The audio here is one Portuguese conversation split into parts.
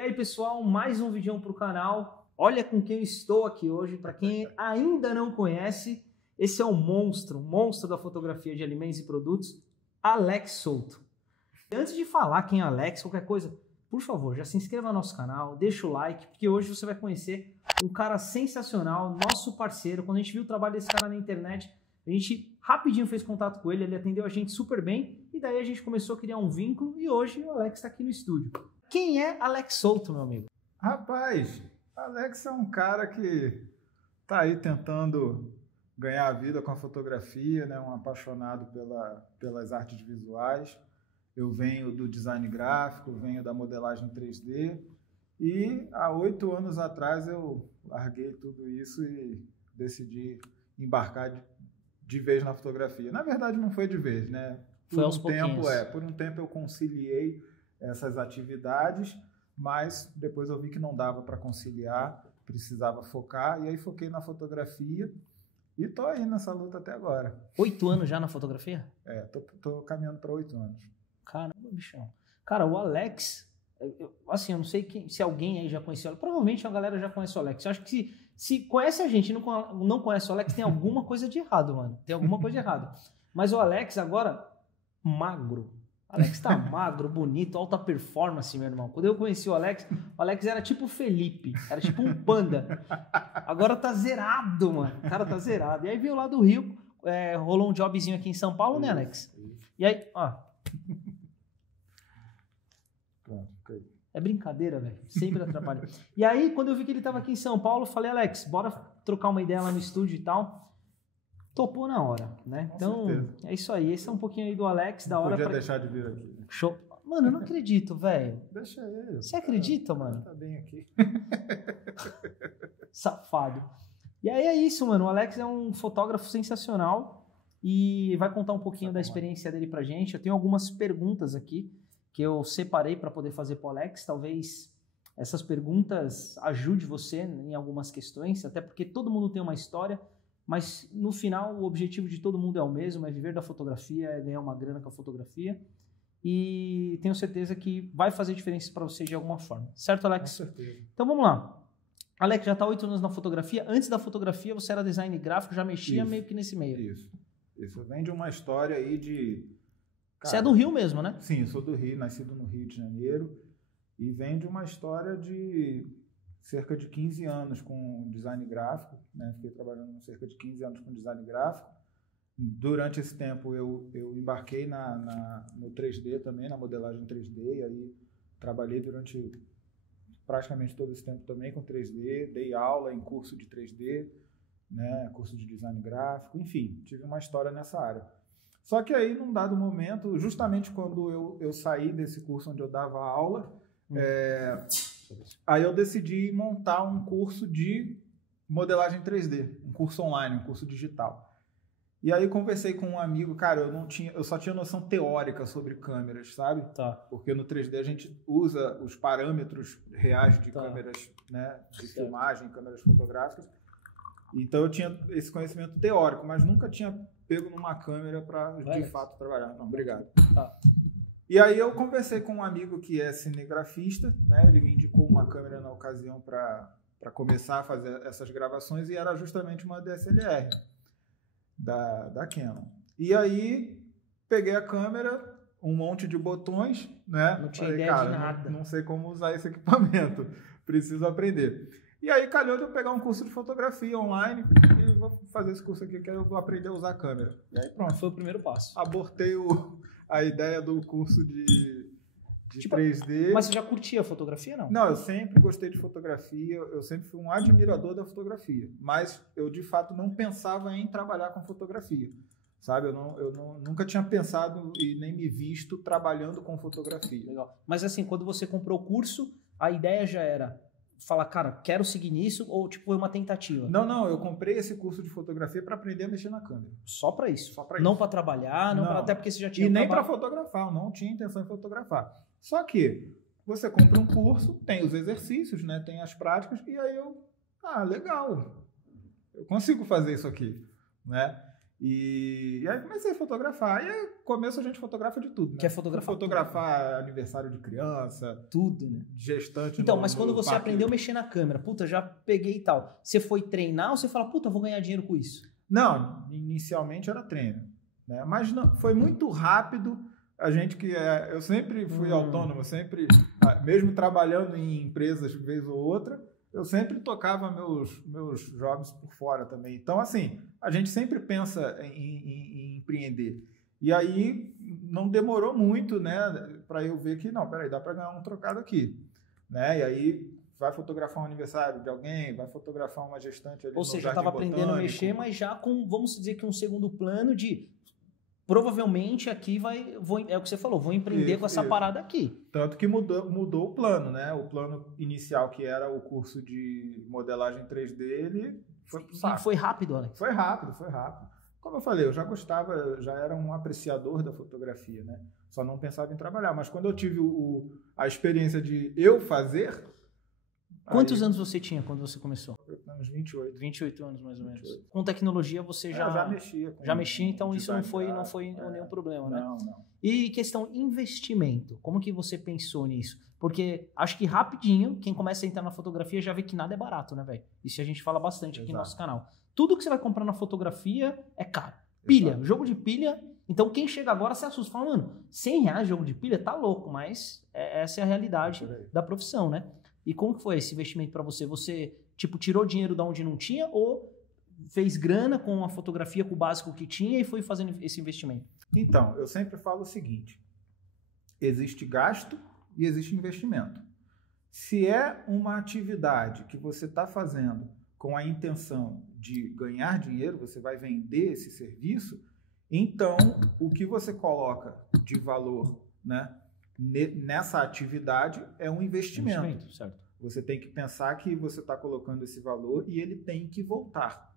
E aí, pessoal, mais um vídeo para o canal. Olha com quem eu estou aqui hoje. Para quem ainda não conhece, esse é o monstro da fotografia de alimentos e produtos, Alex Souto. Antes de falar quem é Alex, qualquer coisa, por favor, já se inscreva no nosso canal, deixa o like, porque hoje você vai conhecer um cara sensacional, nosso parceiro. Quando a gente viu o trabalho desse cara na internet, a gente rapidinho fez contato com ele, ele atendeu a gente super bem, e daí a gente começou a criar um vínculo, e hoje o Alex está aqui no estúdio. Quem é Alex Souto, meu amigo? Rapaz, Alex é um cara que tá aí tentando ganhar a vida com a fotografia, né? Um apaixonado pelas artes visuais. Eu venho do design gráfico, venho da modelagem 3D e há 8 anos atrás eu larguei tudo isso e decidi embarcar de vez na fotografia. Na verdade não foi de vez, né? Foi aos pouquinhos. Por um tempo eu conciliei essas atividades, mas depois eu vi que não dava para conciliar, precisava focar, e aí foquei na fotografia e tô aí nessa luta até agora. 8 anos já na fotografia? É, tô caminhando para 8 anos. Caramba, bichão. Cara, o Alex, eu não sei se alguém aí já conheceu. Provavelmente a galera já conhece o Alex. Eu acho que se conhece a gente e não conhece o Alex, tem alguma coisa de errado, mano. Tem alguma coisa de errado. Mas o Alex agora, magro. O Alex tá magro, bonito, alta performance, meu irmão. Quando eu conheci o Alex era tipo o Felipe, era tipo um panda. Agora tá zerado, mano. O cara tá zerado. E aí veio lá do Rio, rolou um jobzinho aqui em São Paulo, né, Alex? E aí, ó. É brincadeira, velho. Sempre atrapalha. E aí, quando eu vi que ele tava aqui em São Paulo, eu falei, Alex, bora trocar uma ideia lá no estúdio e tal. Topou na hora, né? Com então, certeza. É isso aí. Esse é um pouquinho aí do Alex, da hora. Podia deixar de vir aqui. Show. Mano, eu não acredito, velho. Deixa ele. Você acredita, mano? Tá bem aqui. Safado. E aí é isso, mano. O Alex é um fotógrafo sensacional e vai contar um pouquinho da experiência dele pra gente. Eu tenho algumas perguntas aqui que eu separei para poder fazer pro Alex. Talvez essas perguntas ajudem você em algumas questões, até porque todo mundo tem uma história, mas no final o objetivo de todo mundo é o mesmo, é viver da fotografia, é ganhar uma grana com a fotografia. E tenho certeza que vai fazer diferença para você de alguma forma. Certo, Alex? Com certeza. Então vamos lá. Alex, já está 8 anos na fotografia. Antes da fotografia, você era design gráfico, já mexia meio que nesse meio. Isso vem de uma história aí de... Você é do Rio mesmo, né? Sim, eu sou do Rio, nascido no Rio de Janeiro. E vem de uma história de cerca de 15 anos com design gráfico, né? Fiquei trabalhando cerca de 15 anos com design gráfico. Durante esse tempo eu embarquei no 3D também, na modelagem 3D, e aí trabalhei durante praticamente todo esse tempo também com 3D, dei aula em curso de 3D, né, curso de design gráfico, enfim, tive uma história nessa área. Só que aí, num dado momento, justamente quando eu saí desse curso onde eu dava aula, aí eu decidi montar um curso de modelagem 3D, um curso online, um curso digital. E aí conversei com um amigo, cara, eu só tinha noção teórica sobre câmeras, sabe? Tá. Porque no 3D a gente usa os parâmetros reais de câmeras, né, de filmagem, câmeras fotográficas. Então eu tinha esse conhecimento teórico, mas nunca tinha pego numa câmera para de fato trabalhar. Não, obrigado. Tá. E aí eu conversei com um amigo que é cinegrafista, né? Ele me indicou uma câmera na ocasião para começar a fazer essas gravações e era justamente uma DSLR. Da Canon. E aí peguei a câmera, um monte de botões, né? Não tinha Falei, ideia cara, de nada. Não sei como usar esse equipamento, preciso aprender. E aí calhou de eu pegar um curso de fotografia online e vou fazer esse curso aqui que eu vou aprender a usar a câmera. E aí pronto. Foi o primeiro passo. Abortei a ideia do curso de 3D. Mas você já curtia a fotografia, não? Não, eu sempre gostei de fotografia, eu sempre fui um admirador da fotografia, mas eu de fato não pensava em trabalhar com fotografia, sabe? Eu nunca tinha pensado e nem me visto trabalhando com fotografia. Legal. Mas assim, quando você comprou o curso, a ideia já era falar, cara, quero seguir nisso, ou tipo, foi uma tentativa? Não, eu comprei esse curso de fotografia para aprender a mexer na câmera. Só para isso? Só para não isso. para trabalhar, não. Até porque você já tinha... E nem para fotografar, eu não tinha intenção de fotografar. Só que você compra um curso, tem os exercícios, né? Tem as práticas, e aí legal, eu consigo fazer isso aqui, né? E aí comecei a fotografar. E aí, no começo a gente fotografa de tudo, né? Quer fotografar Fotografar aniversário de criança, tudo, né? gestante. Então, mas quando você aprendeu a mexer na câmera, puta, já peguei e tal, você foi treinar ou você fala, puta, vou ganhar dinheiro com isso? Não, inicialmente era treino, né? Mas não, foi muito rápido. A gente eu sempre fui autônomo, sempre, mesmo trabalhando em empresas vez ou outra, eu sempre tocava meus jobs por fora também. Então, assim, a gente sempre pensa em empreender. E aí não demorou muito, né, para eu ver que, não, peraí, dá para ganhar um trocado aqui, né? E aí vai fotografar um aniversário de alguém, vai fotografar uma gestante ali. Ou seja, já estava aprendendo a mexer, mas já com, vamos dizer que um segundo plano de provavelmente aqui é o que você falou, vou empreender com essa parada aqui. Tanto que mudou o plano, né? O plano inicial, que era o curso de modelagem 3D, ele foi pro saco. E foi rápido, Alex? Foi rápido. Como eu falei, eu já gostava, já era um apreciador da fotografia, né? Só não pensava em trabalhar. Mas quando eu tive a experiência de eu fazer... Quantos anos você tinha quando você começou? Uns 28. 28 anos, mais ou menos. 28. Com tecnologia você já mexia. Já mexia, então isso não foi nenhum problema, né? Não. E questão investimento, como que você pensou nisso? Porque acho que rapidinho, quem começa a entrar na fotografia já vê que nada é barato, né, velho? Isso a gente fala bastante aqui no nosso canal. Tudo que você vai comprar na fotografia é caro. Pilha, jogo de pilha. Então quem chega agora se assusta. Fala, mano, R$100 jogo de pilha? Tá louco, mas essa é a realidade da profissão, né? E como que foi esse investimento para você? Você, tipo, tirou dinheiro de onde não tinha ou fez grana com a fotografia, com o básico que tinha e foi fazendo esse investimento? Então, eu sempre falo o seguinte, existe gasto e existe investimento. Se é uma atividade que você está fazendo com a intenção de ganhar dinheiro, você vai vender esse serviço, então o que você coloca de valor, né, nessa atividade é um investimento. Certo. Você tem que pensar que você está colocando esse valor e ele tem que voltar,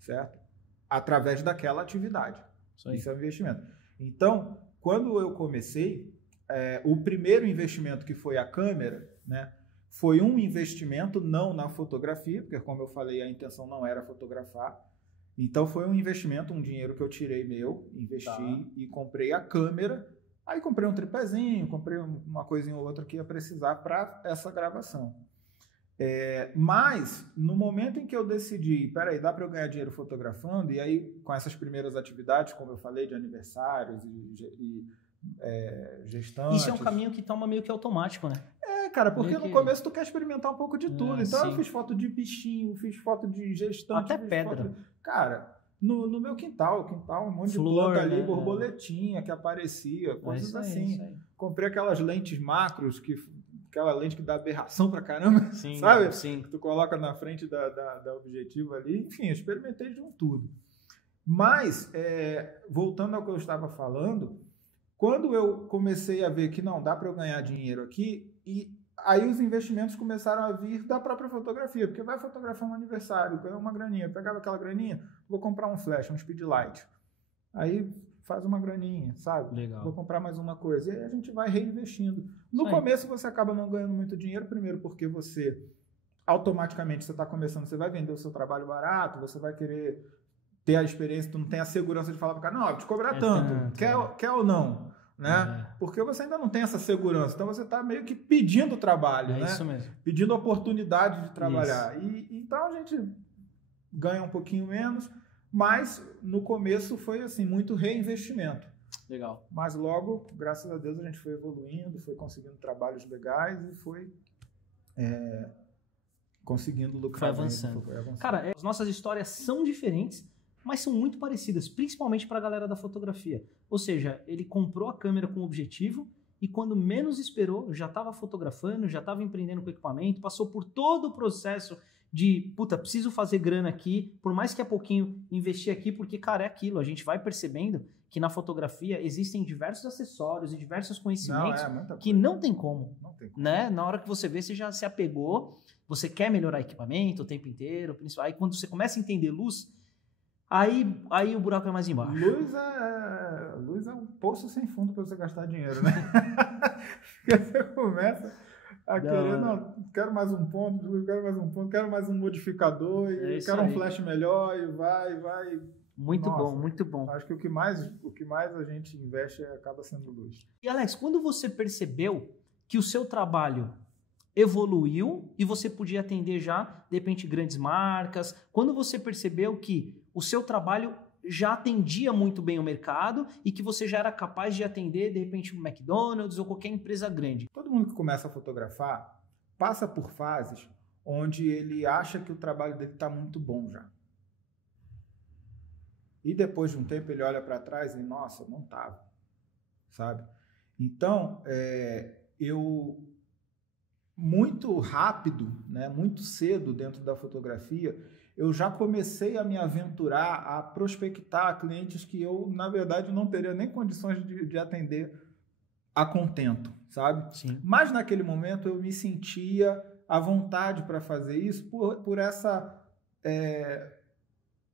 certo? Através daquela atividade. Isso é um investimento. Então, quando eu comecei, o primeiro investimento, que foi a câmera, né, foi um investimento não na fotografia, porque, como eu falei, a intenção não era fotografar. Então, foi um investimento, um dinheiro que eu tirei meu, investi e comprei a câmera. Aí comprei um tripézinho, comprei uma coisinha ou outra que ia precisar para essa gravação. Mas, no momento em que eu decidi, peraí, dá para eu ganhar dinheiro fotografando, e aí com essas primeiras atividades, como eu falei, de aniversários e gestantes... Isso é um caminho que toma meio que automático, né? Cara, porque no começo tu quer experimentar um pouco de tudo. Então sim. Eu fiz foto de bichinho, fiz foto de gestante. Até pedra. Cara... No meu quintal, um monte de planta ali, borboletinha que aparecia, coisas assim. Comprei aquelas lentes macros, aquela lente que dá aberração pra caramba, sabe? Sim. Que tu coloca na frente da objetivo ali. Enfim, eu experimentei de um tudo. Mas, voltando ao que eu estava falando, quando eu comecei a ver que não dá para eu ganhar dinheiro aqui, e aí os investimentos começaram a vir da própria fotografia, porque vai fotografar um aniversário, ganhar uma graninha, pegava aquela graninha, vou comprar um flash, um speedlight. Aí faz uma graninha, sabe? Legal. Vou comprar mais uma coisa. E aí a gente vai reinvestindo. No começo você acaba não ganhando muito dinheiro, primeiro porque você, automaticamente, você está começando, você vai vender o seu trabalho barato, você vai querer ter a experiência, tu não tem a segurança de falar para o cara, não, eu vou te cobrar tanto, quer ou não? Né? Porque você ainda não tem essa segurança, então você está meio que pedindo trabalho, né? Isso mesmo. Pedindo oportunidade de trabalhar. Então a gente ganha um pouquinho menos, mas no começo foi assim, muito reinvestimento. Legal. Mas logo, graças a Deus, a gente foi evoluindo, foi conseguindo trabalhos legais e foi conseguindo lucrar. Foi avançando. Cara, as nossas histórias são diferentes, mas são muito parecidas, principalmente para a galera da fotografia. Ou seja, ele comprou a câmera com objetivo e quando menos esperou, já estava fotografando, já estava empreendendo com equipamento, passou por todo o processo de, preciso fazer grana aqui, por mais que é pouquinho, investir aqui, porque, cara, é aquilo, a gente vai percebendo que na fotografia existem diversos acessórios e diversos conhecimentos que não tem como, né? Na hora que você vê, você já se apegou, você quer melhorar equipamento o tempo inteiro, aí quando você começa a entender luz, aí o buraco é mais embaixo. Luz é um poço sem fundo para você gastar dinheiro, né? Porque você começa a querer, quero mais um ponto, quero mais um modificador, e quero um flash melhor, e vai. Muito bom, muito bom. Acho que o que mais a gente investe acaba sendo luz. E Alex, quando você percebeu que o seu trabalho evoluiu e você podia atender já, de repente, grandes marcas, quando você percebeu que o seu trabalho já atendia muito bem o mercado e que você já era capaz de atender, de repente, um McDonald's ou qualquer empresa grande? Todo mundo que começa a fotografar passa por fases onde ele acha que o trabalho dele está muito bom já. E depois de um tempo ele olha para trás e, nossa, não estava, sabe? Então, eu, muito rápido, né, muito cedo dentro da fotografia, eu já comecei a me aventurar a prospectar clientes que eu, na verdade, não teria nem condições de atender a contento, sabe? Sim. Mas naquele momento eu me sentia à vontade para fazer isso por essa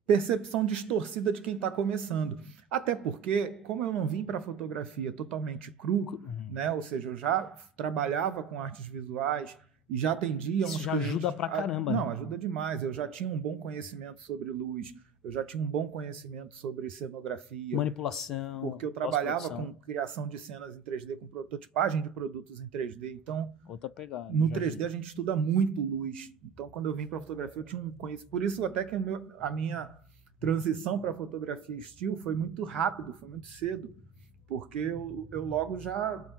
percepção distorcida de quem está começando. Até porque, como eu não vim para a fotografia totalmente cru, né? Ou seja, eu já trabalhava com artes visuais e já atendia... Isso já ajuda pra caramba. Não, né? ajuda demais. Eu já tinha um bom conhecimento sobre luz, eu já tinha um bom conhecimento sobre cenografia. Manipulação. Porque eu trabalhava com criação de cenas em 3D, com prototipagem de produtos em 3D. Então, outra pegada. No 3D a gente estuda muito luz. Então, quando eu vim para a fotografia, eu tinha um conhecimento. Por isso, até que a minha transição para a fotografia still foi muito rápido, foi muito cedo. Porque eu logo já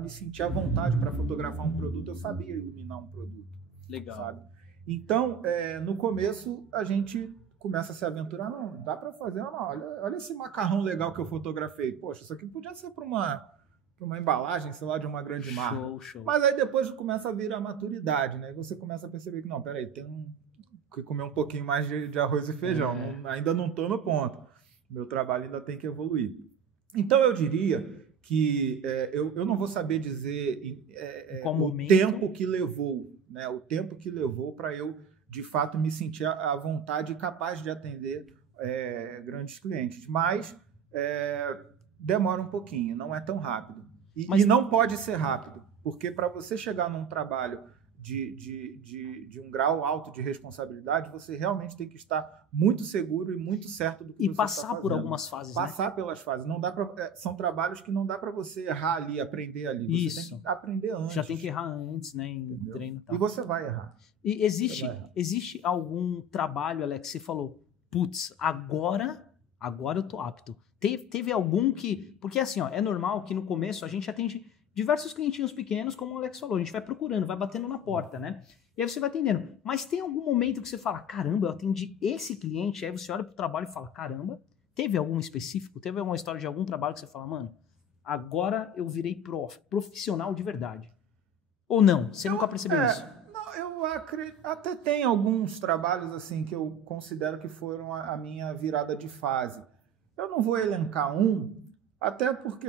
me sentia à vontade para fotografar um produto, eu sabia iluminar um produto. Legal. Sabe? Então, no começo, a gente começa a se aventurar, não, dá para fazer, não, olha esse macarrão legal que eu fotografei. Poxa, isso aqui podia ser para uma embalagem, sei lá, de uma grande marca. Show. Mas aí depois começa a vir a maturidade, né? E você começa a perceber que, não, peraí, tem que comer um pouquinho mais de arroz e feijão. Ainda não estou no ponto. Meu trabalho ainda tem que evoluir. Então, eu diria que eu não vou saber dizer o tempo que levou, né? O tempo que levou para eu, de fato, me sentir à vontade e capaz de atender grandes clientes. Mas demora um pouquinho, não é tão rápido. E não pode ser rápido, porque para você chegar num trabalho de um grau alto de responsabilidade, você realmente tem que estar muito seguro e muito certo do que você está fazendo. E passar por algumas fases. Passar pelas fases. Não dá são trabalhos que não dá para você errar ali, aprender ali. Você tem que aprender antes. Já tem que errar antes, né? Em treino e tal. E você vai errar. E existe algum trabalho, Alex, que você falou, putz, agora eu tô apto. Teve algum que... Porque assim, é normal que no começo a gente atende diversos clientinhos pequenos, como o Alex falou, a gente vai procurando, vai batendo na porta, né? E aí você vai atendendo. Mas tem algum momento que você fala, caramba, eu atendi esse cliente, aí você olha pro trabalho e fala, caramba, teve algum específico? Teve alguma história de algum trabalho que você fala, mano, agora eu virei profissional de verdade? Ou não? Você nunca percebeu isso? Não, eu acredito, até tem alguns trabalhos assim que eu considero que foram a minha virada de fase. Eu não vou elencar até porque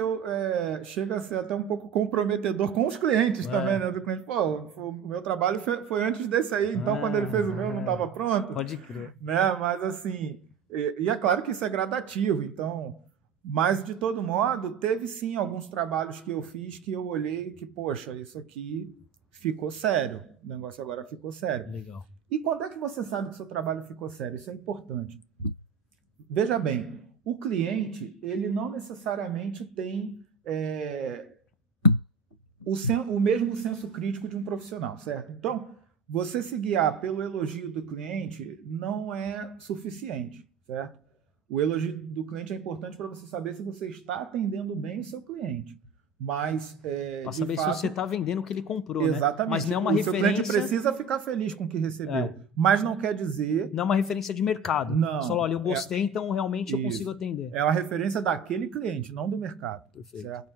chega a ser até um pouco comprometedor com os clientes também, né? Do cliente, o meu trabalho foi antes desse aí, então quando ele fez o meu, não estava pronto. Pode crer. Né? Mas assim, e é claro que isso é gradativo, então... Mas, de todo modo, teve sim alguns trabalhos que eu fiz que eu olhei que, poxa, isso aqui ficou sério. O negócio agora ficou sério. Legal. E quando é que você sabe que o seu trabalho ficou sério? Isso é importante. Veja bem, o cliente, ele não necessariamente tem o mesmo senso crítico de um profissional, certo? Então, você se guiar pelo elogio do cliente não é suficiente, certo? O elogio do cliente é importante para você saber se você está atendendo bem o seu cliente. Mas, para saber se você está vendendo o que ele comprou, exatamente, né? Mas não é uma o referência... seu cliente precisa ficar feliz com o que recebeu. Mas não quer dizer... Não é uma referência de mercado. Não. Só, olha, eu gostei, então realmente eu consigo atender. É uma referência daquele cliente, não do mercado. Perfeito. Certo?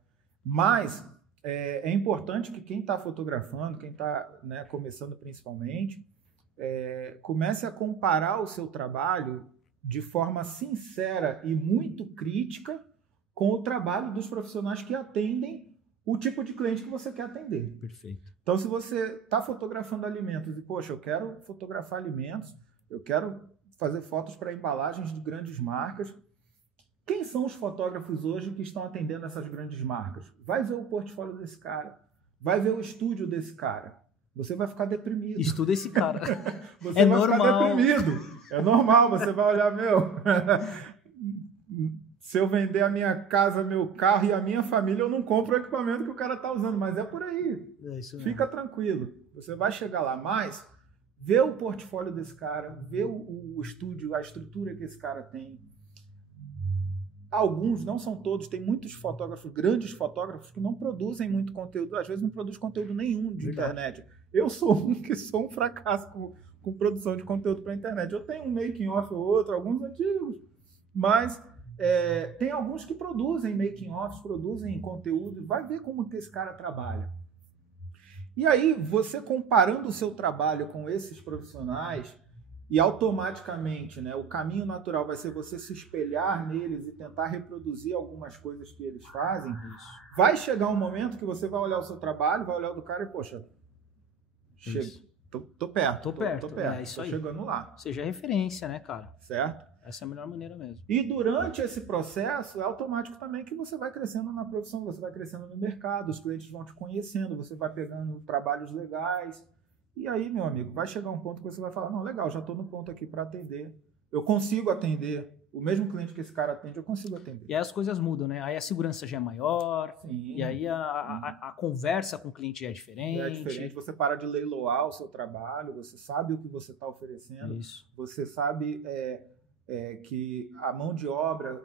Mas é importante que quem está fotografando, quem está, né, começando principalmente, comece a comparar o seu trabalho de forma sincera e muito crítica com o trabalho dos profissionais que atendem o tipo de cliente que você quer atender. Perfeito. Então, se você está fotografando alimentos e, poxa, eu quero fotografar alimentos, eu quero fazer fotos para embalagens de grandes marcas, quem são os fotógrafos hoje que estão atendendo essas grandes marcas? Vai ver o portfólio desse cara, vai ver o estúdio desse cara. Você vai ficar deprimido. Estuda esse cara. Você vai ficar deprimido. É normal, você vai olhar, Se eu vender a minha casa, meu carro e a minha família, eu não compro o equipamento que o cara está usando, mas é por aí. É isso mesmo. Fica tranquilo. Você vai chegar lá, mas vê o portfólio desse cara, vê o estúdio, a estrutura que esse cara tem. Alguns, não são todos, tem muitos fotógrafos, grandes fotógrafos, que não produzem muito conteúdo, às vezes não produz conteúdo nenhum de internet. Eu sou um fracasso com produção de conteúdo para a internet. Eu tenho um making off ou outro, alguns antigos, mas tem alguns que produzem making offs, produzem conteúdo, vai ver como que esse cara trabalha. E aí, você comparando o seu trabalho com esses profissionais, e automaticamente, né, o caminho natural vai ser você se espelhar neles e tentar reproduzir algumas coisas que eles fazem. Isso. Vai chegar um momento que você vai olhar o seu trabalho, vai olhar o do cara e, poxa, tô perto. É isso aí. Tô chegando lá. Seja referência, né, cara? Certo? Essa é a melhor maneira mesmo. E durante esse processo, é automático também que você vai crescendo na profissão, você vai crescendo no mercado, os clientes vão te conhecendo, você vai pegando trabalhos legais. E aí, meu amigo, vai chegar um ponto que você vai falar, não, legal, já estou no ponto aqui para atender. Eu consigo atender o mesmo cliente que esse cara atende, eu consigo atender. E aí as coisas mudam, né? Aí a segurança já é maior, sim, e aí a conversa com o cliente já é diferente. É diferente, você para de leiloar o seu trabalho, você sabe o que você está oferecendo, isso. Você sabe que a mão de obra,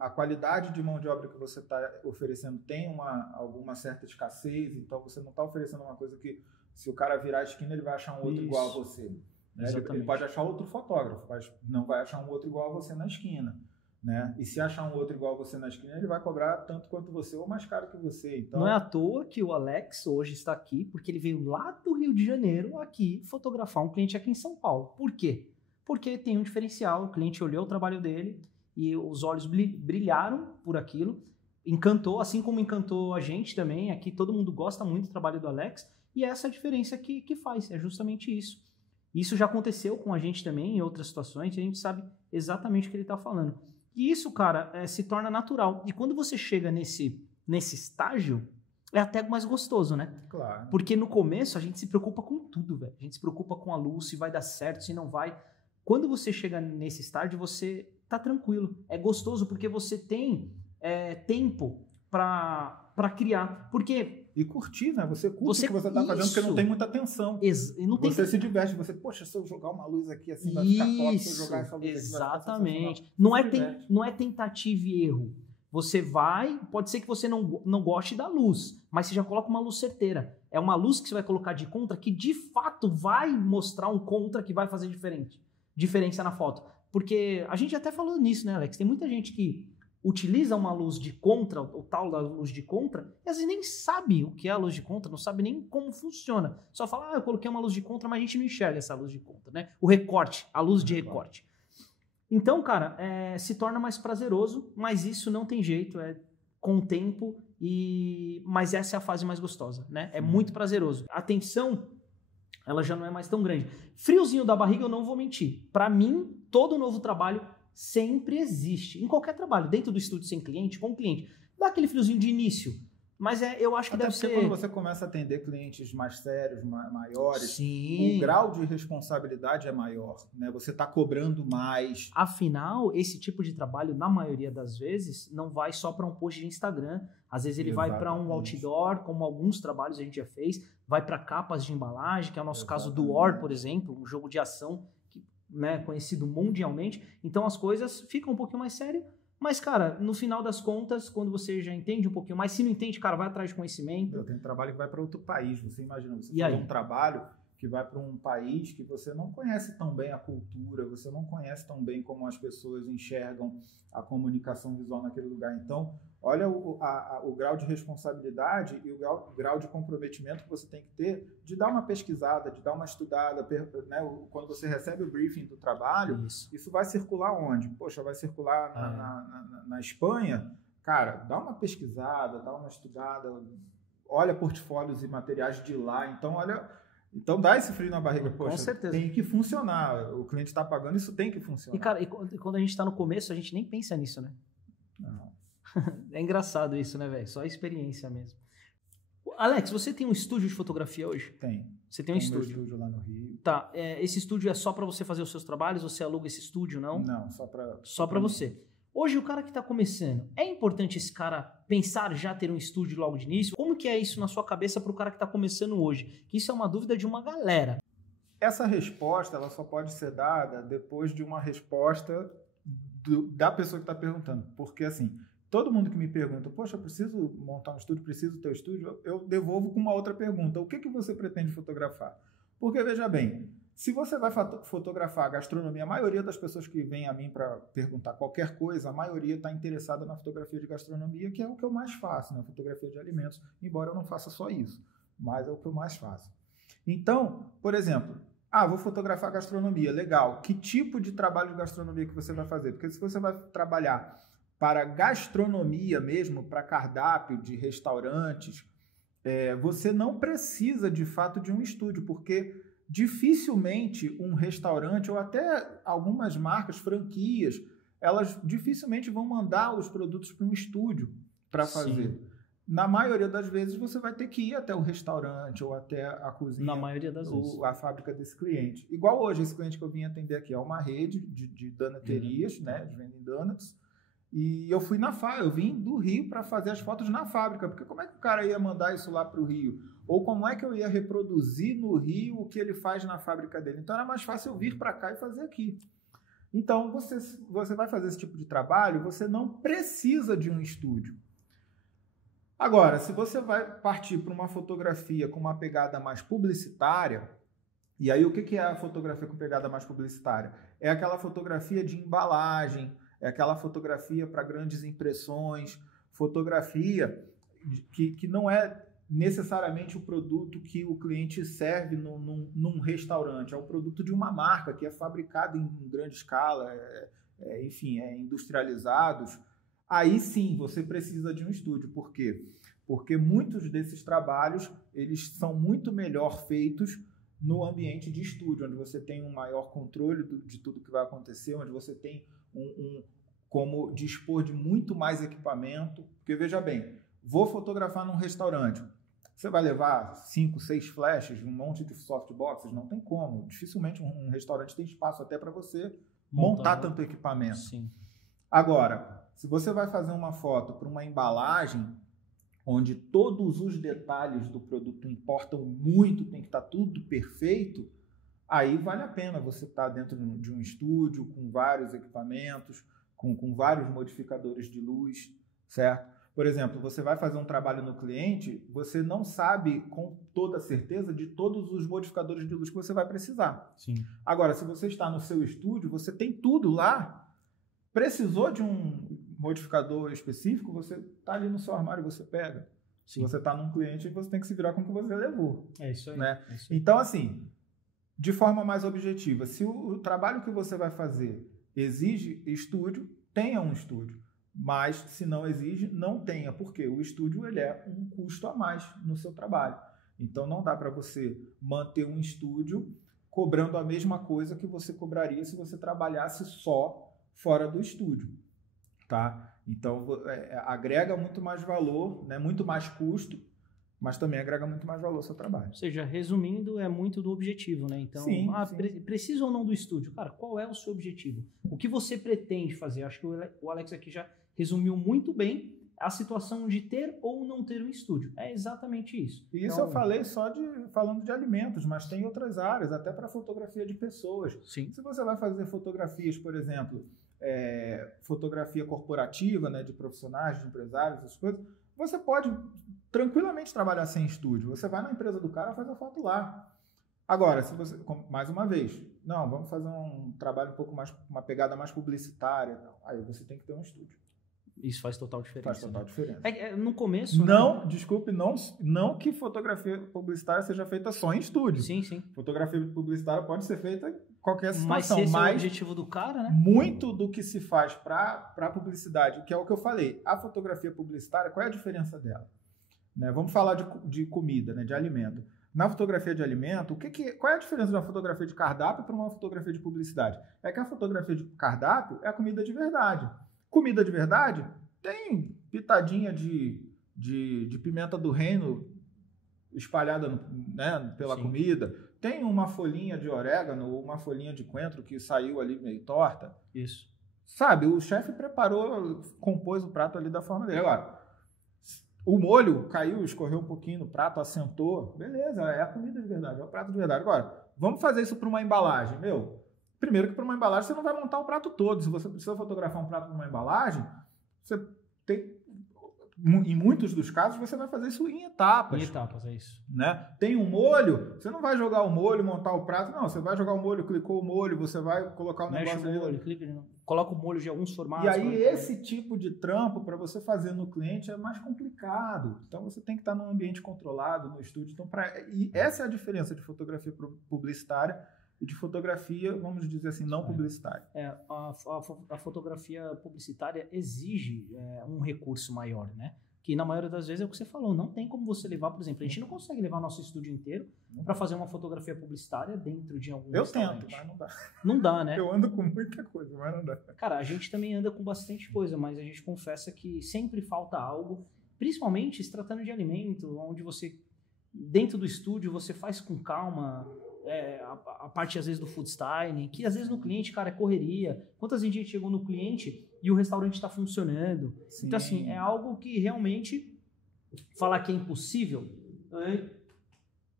a qualidade de mão de obra que você está oferecendo tem alguma certa escassez, então você não está oferecendo uma coisa que, se o cara virar a esquina, ele vai achar um outro igual a você. Né? Ele pode achar outro fotógrafo, mas não vai achar um outro igual a você na esquina. Né? E se achar um outro igual a você na esquina, ele vai cobrar tanto quanto você ou mais caro que você. Então, não é à toa que o Alex hoje está aqui, porque ele veio lá do Rio de Janeiro aqui fotografar um cliente aqui em São Paulo. Por quê? Porque tem um diferencial, o cliente olhou o trabalho dele e os olhos brilharam por aquilo, encantou, assim como encantou a gente também. Aqui todo mundo gosta muito do trabalho do Alex. E essa é a diferença que faz, é justamente isso. Isso já aconteceu com a gente também em outras situações, e a gente sabe exatamente o que ele está falando. E isso, cara, se torna natural. E quando você chega nesse estágio, é até mais gostoso, né? Claro. Porque no começo a gente se preocupa com tudo, velho. A gente se preocupa com a luz, se vai dar certo, se não vai. Quando você chega nesse estágio, você tá tranquilo. É gostoso porque você tem tempo para criar. Porque... E curtir, né? Você curte o que você está fazendo, porque não tem muita atenção. Você se diverte, poxa, se eu jogar uma luz aqui assim, vai ficar top, se eu jogar essa luz exatamente. Aqui, não é tentativa e erro. Você pode ser que você não goste da luz, mas você já coloca uma luz certeira. É uma luz que você vai colocar de contra que de fato vai mostrar um contra que vai fazer diferença na foto. Porque a gente até falou nisso, né, Alex? Tem muita gente que utiliza uma luz de contra, o tal da luz de contra, e às vezes nem sabe o que é a luz de contra, não sabe nem como funciona. Só fala, eu coloquei uma luz de contra, mas a gente não enxerga essa luz de contra, né? O recorte, a luz de recorte. Então, cara, se torna mais prazeroso, mas isso não tem jeito, com o tempo, mas essa é a fase mais gostosa, né? É muito prazeroso. A tensão, ela já não é mais tão grande. Friozinho da barriga, eu não vou mentir. Para mim, todo novo trabalho sempre existe. Em qualquer trabalho, dentro do estúdio sem cliente, com cliente. Dá aquele friozinho de início. Mas eu acho que até deve ser... quando você começa a atender clientes mais sérios, maiores, sim, o grau de responsabilidade é maior, né? Você está cobrando mais. Afinal, esse tipo de trabalho, na maioria das vezes, não vai só para um post de Instagram. Às vezes ele vai para um outdoor, como alguns trabalhos a gente já fez, vai para capas de embalagem, que é o nosso caso do War, por exemplo, um jogo de ação né, conhecido mundialmente. Então as coisas ficam um pouquinho mais sérias. Mas, cara, no final das contas, quando você já entende um pouquinho mais, se não entende, cara, vai atrás de conhecimento. Eu tenho trabalho que vai para outro país. Você imagina, você faz um trabalho que vai para um país que você não conhece tão bem a cultura, você não conhece tão bem como as pessoas enxergam a comunicação visual naquele lugar. Então, olha o grau de responsabilidade e o grau de comprometimento que você tem que ter de dar uma pesquisada, de dar uma estudada, né? Quando você recebe o briefing do trabalho, isso vai circular onde? Poxa, vai circular na Espanha? Cara, dá uma pesquisada, dá uma estudada, olha portfólios e materiais de lá. Então dá esse frio na barriga, poxa, com certeza. Tem que funcionar, o cliente está pagando, isso tem que funcionar. E, cara, quando a gente está no começo, a gente nem pensa nisso, né? Não. É engraçado isso, né, velho? Só a experiência mesmo. Alex, você tem um estúdio de fotografia hoje? Tem. Você tem um estúdio? Meu estúdio lá no Rio. Tá, esse estúdio é só para você fazer os seus trabalhos? Você aluga esse estúdio, não? Não, só para você. Hoje o cara que está começando, é importante esse cara pensar já ter um estúdio logo de início? Como que é isso na sua cabeça para o cara que está começando hoje? Que isso é uma dúvida de uma galera. Essa resposta ela só pode ser dada depois de uma resposta da pessoa que está perguntando. Porque assim, todo mundo que me pergunta, poxa, eu preciso montar um estúdio, preciso ter um estúdio, eu devolvo com uma outra pergunta. O que você pretende fotografar? Porque, veja bem, se você vai fotografar gastronomia, a maioria das pessoas que vêm a mim para perguntar qualquer coisa, a maioria está interessada na fotografia de gastronomia, que é o que eu mais faço, na fotografia de alimentos, embora eu não faça só isso, mas é o que eu mais faço. Então, por exemplo, vou fotografar gastronomia, legal. Que tipo de trabalho de gastronomia que você vai fazer? Porque se você vai trabalhar para gastronomia mesmo, para cardápio de restaurantes, você não precisa de fato de um estúdio, porque dificilmente um restaurante ou até algumas marcas, franquias, elas dificilmente vão mandar os produtos para um estúdio para fazer. Sim. Na maioria das vezes você vai ter que ir até o restaurante ou até a cozinha, na maioria das vezes, a fábrica desse cliente. Igual hoje, esse cliente que eu vim atender aqui é uma rede de donuterias, né, de vendem donuts. E eu fui eu vim do Rio para fazer as fotos na fábrica, porque como é que o cara ia mandar isso lá para o Rio? Ou como é que eu ia reproduzir no Rio o que ele faz na fábrica dele? Então era mais fácil eu vir para cá e fazer aqui. Então você vai fazer esse tipo de trabalho, você não precisa de um estúdio. Agora, se você vai partir para uma fotografia com uma pegada mais publicitária, e aí o que é a fotografia com pegada mais publicitária? É aquela fotografia de embalagem, é aquela fotografia para grandes impressões, fotografia que não é necessariamente o produto que o cliente serve num restaurante, é o produto de uma marca que é fabricado em grande escala, enfim, industrializados. Aí sim você precisa de um estúdio. Por quê? Porque muitos desses trabalhos eles são muito melhor feitos no ambiente de estúdio, onde você tem um maior controle de tudo que vai acontecer, onde você tem como dispor de muito mais equipamento. Porque, veja bem, vou fotografar num restaurante. Você vai levar 5, 6 flashes, um monte de softboxes? Não tem como. Dificilmente um restaurante tem espaço até para você montar tanto equipamento. Sim. Agora, se você vai fazer uma foto para uma embalagem, onde todos os detalhes do produto importam muito, tem que estar tudo perfeito, aí vale a pena você estar dentro de um estúdio com vários equipamentos, com vários modificadores de luz, certo? Por exemplo, você vai fazer um trabalho no cliente, você não sabe com toda certeza de todos os modificadores de luz que você vai precisar. Sim. Agora, se você está no seu estúdio, você tem tudo lá. Precisou de um modificador específico, você está ali no seu armário e você pega. Sim. Se você está num cliente, você tem que se virar com o que você levou. É isso aí. Né? É isso aí. Então, assim, de forma mais objetiva, se o trabalho que você vai fazer exige estúdio, tenha um estúdio. Mas, se não exige, não tenha. Porque o estúdio ele é um custo a mais no seu trabalho. Então, não dá para você manter um estúdio cobrando a mesma coisa que você cobraria se você trabalhasse só fora do estúdio, tá? Então, agrega muito mais valor, né? Muito mais custo, mas também agrega muito mais valor ao seu trabalho. Ou seja, resumindo, é muito do objetivo, né? Então, sim. Preciso ou não do estúdio? Cara, qual é o seu objetivo? O que você pretende fazer? Acho que o Alex aqui já resumiu muito bem a situação de ter ou não ter um estúdio. É exatamente isso. E isso então, eu falei falando de alimentos, mas tem outras áreas, até para fotografia de pessoas. Sim. Se você vai fazer fotografias, por exemplo, fotografia corporativa, né, de profissionais, de empresários, essas coisas, você pode tranquilamente trabalhar sem estúdio. Você vai na empresa do cara e faz a foto lá. Agora, se você, mais uma vez, não, vamos fazer um trabalho um pouco mais, uma pegada mais publicitária, aí você tem que ter um estúdio. Isso faz total diferença. Faz total diferença. No começo... Não, né? Desculpe, não que fotografia publicitária seja feita só em estúdio. Sim, sim. Fotografia publicitária pode ser feita em qualquer situação. Mas se esse é o objetivo do cara, né? Muito do que se faz para publicidade, que é o que eu falei, a fotografia publicitária, qual é a diferença dela? Né? Vamos falar de comida, né? De alimento. Na fotografia de alimento, qual é a diferença de uma fotografia de cardápio para uma fotografia de publicidade? É que a fotografia de cardápio é a comida de verdade. Comida de verdade tem pitadinha de pimenta do reino espalhada né, pela Sim. comida. Tem uma folhinha de orégano ou uma folhinha de coentro que saiu ali meio torta. Isso. sabe, o chefe compôs o prato ali da forma dele. Agora, o molho caiu, escorreu um pouquinho no prato, assentou, beleza, é a comida de verdade, é o prato de verdade. Agora, vamos fazer isso para uma embalagem. Primeiro que para uma embalagem você não vai montar o prato todo. Se você precisa fotografar um prato numa embalagem, você tem... Em muitos dos casos, você vai fazer isso em etapas. Em etapas, é isso. Né? Tem um molho, você não vai jogar o molho, montar o prato, não. Você vai jogar o molho, clicou o molho, você vai colocar o negócio ali. Molho, coloca o molho de alguns formatos. E aí, esse tipo de trampo, para você fazer no cliente, é mais complicado. Então, você tem que estar num ambiente controlado, no estúdio. Então, e essa é a diferença de fotografia publicitária e de fotografia, vamos dizer assim, não publicitária. A fotografia publicitária exige um recurso maior, né? Que na maioria das vezes é o que você falou, não tem como você levar, por exemplo, a gente não consegue levar nosso estúdio inteiro para fazer uma fotografia publicitária dentro de algum restaurante. Eu tento, mas não dá. Não dá, né? Eu ando com muita coisa, mas não dá. Cara, a gente também anda com bastante coisa, mas a gente confessa que sempre falta algo, principalmente se tratando de alimento, onde você, dentro do estúdio, você faz com calma, a parte às vezes do food styling, que às vezes no cliente, cara, é correria. Quantas vezes a gente chegou no cliente e o restaurante está funcionando? Sim. Então assim, é algo que realmente falar que é impossível,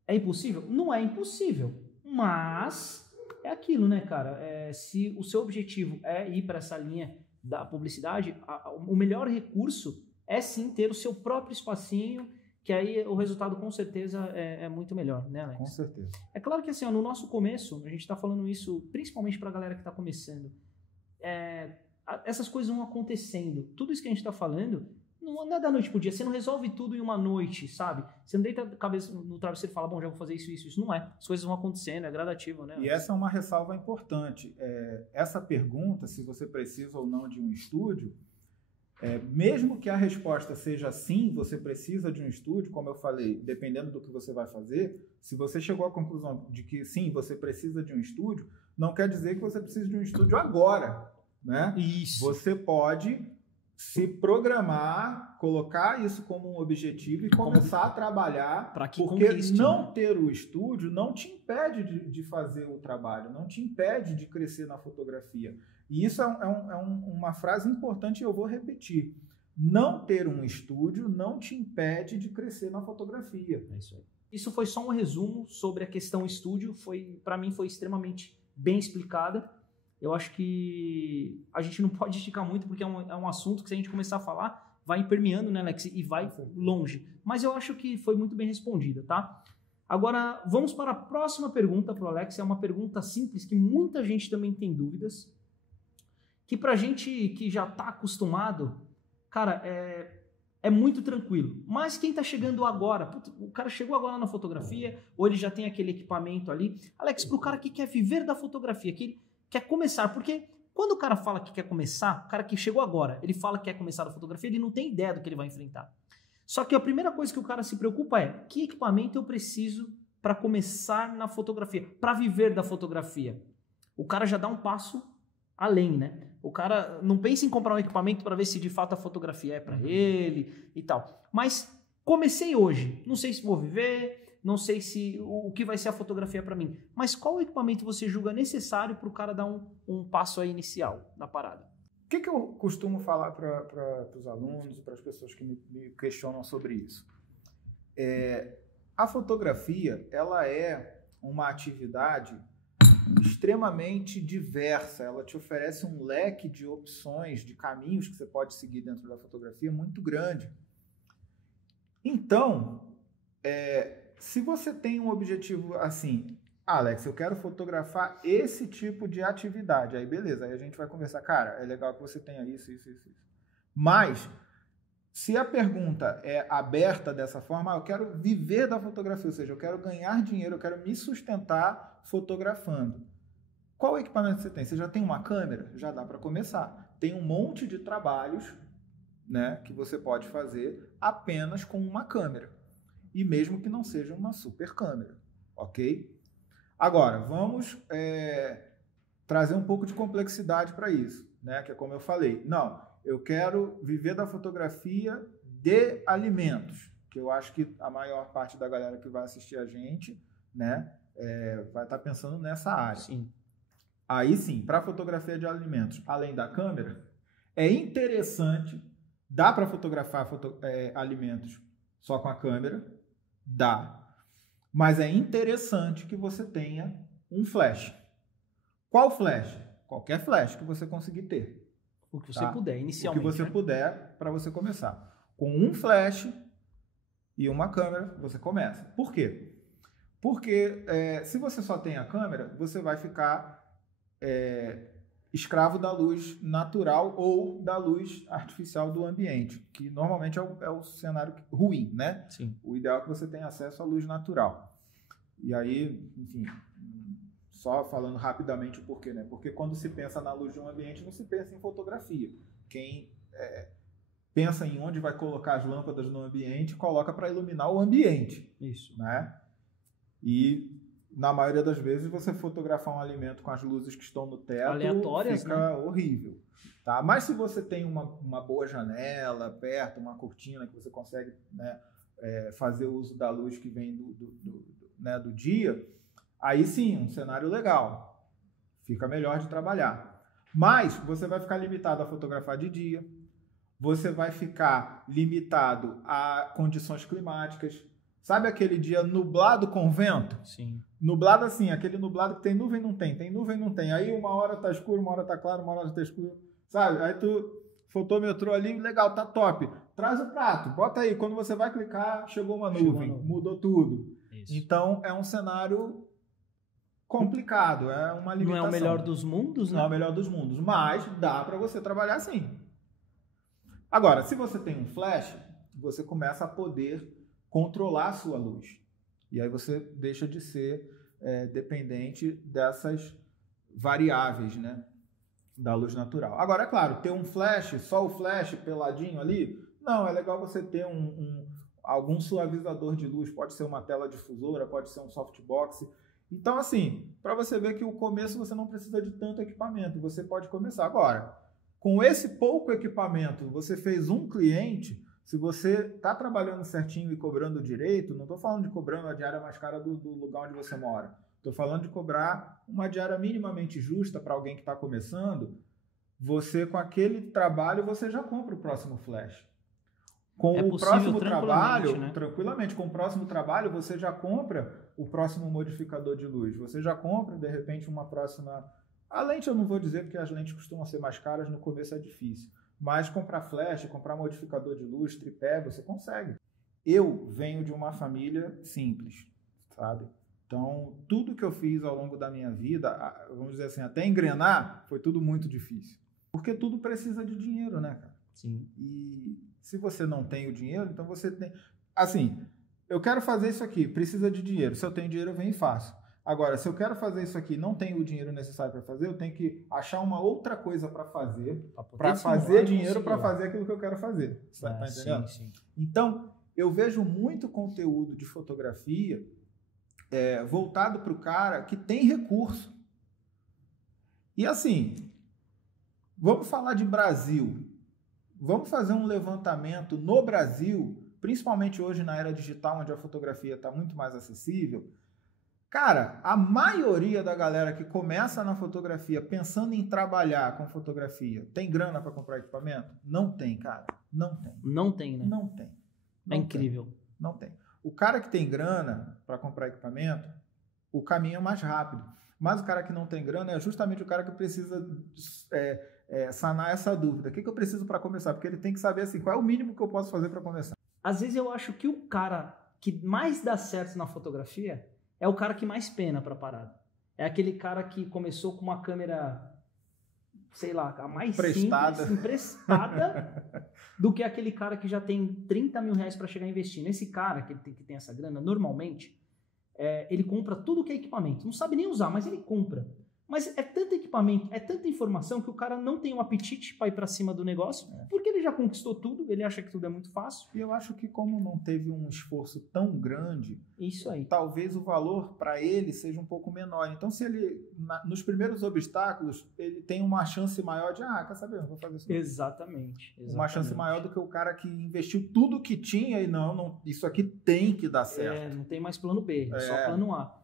é impossível? Não é impossível, mas é aquilo, né, cara? Se o seu objetivo é ir para essa linha da publicidade, o melhor recurso é sim ter o seu próprio espacinho, que aí o resultado com certeza é muito melhor, né, Alex? Com certeza. É claro que assim, no nosso começo, a gente está falando isso principalmente para a galera que está começando, essas coisas vão acontecendo. Tudo isso que a gente está falando não é da noite pro dia. Você não resolve tudo em uma noite, sabe? Você não deita a cabeça no travesseiro e fala, bom, já vou fazer isso. Isso não é. As coisas vão acontecendo, é gradativo, né? E essa é uma ressalva importante. Essa pergunta, se você precisa ou não de um estúdio, mesmo que a resposta seja sim, você precisa de um estúdio, como eu falei, dependendo do que você vai fazer, se você chegou à conclusão de que sim, você precisa de um estúdio, não quer dizer que você precisa de um estúdio agora, né? Isso. Você pode se programar, colocar isso como um objetivo e começar a trabalhar, porque não ter o estúdio não te impede de fazer o trabalho, não te impede de crescer na fotografia. E isso é uma frase importante e eu vou repetir. Não ter um estúdio não te impede de crescer na fotografia. É isso aí. Isso foi só um resumo sobre a questão estúdio. Para mim foi extremamente bem explicada. Eu acho que a gente não pode esticar muito, porque é um assunto que, se a gente começar a falar, vai permeando, né, Alex? E vai longe. Mas eu acho que foi muito bem respondida, tá? Agora, vamos para a próxima pergunta para o Alex. É uma pergunta simples, que muita gente também tem dúvidas. Que pra gente que já tá acostumado, cara, é muito tranquilo. Mas quem tá chegando agora, o cara chegou agora na fotografia, ou ele já tem aquele equipamento ali. Alex, pro cara que quer viver da fotografia, que ele quer começar, porque quando o cara fala que quer começar, o cara que chegou agora, ele fala que quer começar a fotografia, ele não tem ideia do que ele vai enfrentar. Só que a primeira coisa que o cara se preocupa é, que equipamento eu preciso para começar na fotografia, para viver da fotografia? O cara já dá um passo além, né? O cara não pensa em comprar um equipamento para ver se de fato a fotografia é para ele e tal. Mas comecei hoje, não sei se vou viver, não sei se o que vai ser a fotografia para mim. Mas qual equipamento você julga necessário para o cara dar um passo aí inicial na parada? O que eu costumo falar para os alunos e para as pessoas que me questionam sobre isso? A fotografia, ela é uma atividade extremamente diversa, ela te oferece um leque de opções, de caminhos que você pode seguir dentro da fotografia muito grande. Então, se você tem um objetivo assim, Alex, eu quero fotografar esse tipo de atividade, aí beleza, aí a gente vai conversar, cara, é legal que você tenha isso. Mas, se a pergunta é aberta dessa forma, eu quero viver da fotografia, ou seja, eu quero ganhar dinheiro, eu quero me sustentar fotografando. Qual equipamento você tem? Você já tem uma câmera? Já dá para começar. Tem um monte de trabalhos, né, que você pode fazer apenas com uma câmera. E mesmo que não seja uma super câmera, ok? Agora, vamos trazer um pouco de complexidade para isso, né? Que é como eu falei. Não, eu quero viver da fotografia de alimentos, que eu acho que a maior parte da galera que vai assistir a gente, né, vai estar pensando nessa área. Sim. Aí sim, para fotografia de alimentos, além da câmera, é interessante, dá para fotografar alimentos só com a câmera? Dá. Mas é interessante que você tenha um flash. Qual flash? Qualquer flash que você conseguir ter. O que você puder, inicialmente. O que você puder para você começar. Com um flash e uma câmera, você começa. Por quê? Porque se você só tem a câmera, você vai ficar escravo da luz natural ou da luz artificial do ambiente, que normalmente é o cenário ruim, né? Sim. O ideal é que você tenha acesso à luz natural. E aí, enfim, só falando rapidamente o porquê, né? Porque quando se pensa na luz de um ambiente, não se pensa em fotografia. Quem pensa em onde vai colocar as lâmpadas no ambiente, coloca para iluminar o ambiente. Isso. Né? E na maioria das vezes você fotografar um alimento com as luzes que estão no teto aleatórias, fica né? Horrível. Tá? Mas se você tem uma boa janela perto, uma cortina que você consegue, né, fazer uso da luz que vem do dia, aí sim, um cenário legal. Fica melhor de trabalhar. Mas você vai ficar limitado a fotografar de dia, você vai ficar limitado a condições climáticas. Sabe aquele dia nublado com vento? Sim. Nublado assim, aquele nublado que tem nuvem e não tem, tem nuvem e não tem. Aí uma hora tá escuro, uma hora tá claro, uma hora tá escuro. Sabe? Aí tu fotometrou ali, legal, tá top. Traz o prato, bota aí. Quando você vai clicar, chegou uma nuvem, mudou tudo. Isso. Então é um cenário complicado, é uma limitação. Não é o melhor dos mundos, né? Não é o melhor dos mundos, mas dá para você trabalhar assim. Agora, se você tem um flash, você começa a poder controlar a sua luz. E aí você deixa de ser dependente dessas variáveis, né, da luz natural. Agora, é claro, ter um flash, só o flash peladinho ali, não, é legal você ter algum suavizador de luz, pode ser uma tela difusora, pode ser um softbox. Então, assim, para você ver que o começo você não precisa de tanto equipamento, você pode começar. Agora, com esse pouco equipamento, você fez um cliente. Se você está trabalhando certinho e cobrando direito, não estou falando de cobrando a diária mais cara do lugar onde você mora. Estou falando de cobrar uma diária minimamente justa para alguém que está começando. Você, com aquele trabalho, você já compra o próximo flash. Com o próximo trabalho, né? Tranquilamente, com o próximo trabalho, você já compra o próximo modificador de luz. Você já compra, de repente, uma próxima... A lente eu não vou dizer, porque as lentes costumam ser mais caras, no começo é difícil. Mas comprar flash, comprar modificador de luz, tripé, você consegue. Eu venho de uma família simples, sabe? Então, tudo que eu fiz ao longo da minha vida, vamos dizer assim, até engrenar, foi tudo muito difícil. Porque tudo precisa de dinheiro, né, cara? Sim. E se você não tem o dinheiro, então você tem... Assim, eu quero fazer isso aqui, precisa de dinheiro. Se eu tenho dinheiro, eu venho e faço. Agora, se eu quero fazer isso aqui e não tenho o dinheiro necessário para fazer, eu tenho que achar uma outra coisa para fazer, para fazer dinheiro para fazer aquilo que eu quero fazer. Você tá entendendo? Sim, sim. Então, eu vejo muito conteúdo de fotografia voltado para o cara que tem recurso. E assim, vamos falar de Brasil. Vamos fazer um levantamento no Brasil, principalmente hoje na era digital, onde a fotografia está muito mais acessível. Cara, a maioria da galera que começa na fotografia pensando em trabalhar com fotografia, tem grana para comprar equipamento? Não tem, cara. Não tem. Não tem, né? Não tem. É incrível. Não tem. O cara que tem grana para comprar equipamento, o caminho é mais rápido. Mas o cara que não tem grana é justamente o cara que precisa sanar essa dúvida. O que eu preciso para começar? Porque ele tem que saber assim, qual é o mínimo que eu posso fazer para começar. Às vezes eu acho que o cara que mais dá certo na fotografia é o cara que mais pena para parada. É aquele cara que começou com uma câmera, sei lá, a mais simples, emprestada, do que aquele cara que já tem 30 mil reais para chegar a investir. Nesse cara que tem essa grana, normalmente, ele compra tudo que é equipamento. Não sabe nem usar, mas ele compra. Mas é tanto equipamento, é tanta informação que o cara não tem um apetite para ir para cima do negócio, porque ele já conquistou tudo, ele acha que tudo é muito fácil. E eu acho que como não teve um esforço tão grande, isso aí, talvez o valor para ele seja um pouco menor. Então, se ele, nos primeiros obstáculos, ele tem uma chance maior de, quer saber, eu vou fazer isso. Exatamente. Uma chance maior do que o cara que investiu tudo que tinha e não, isso aqui tem que dar certo. Não tem mais plano B, é só plano A.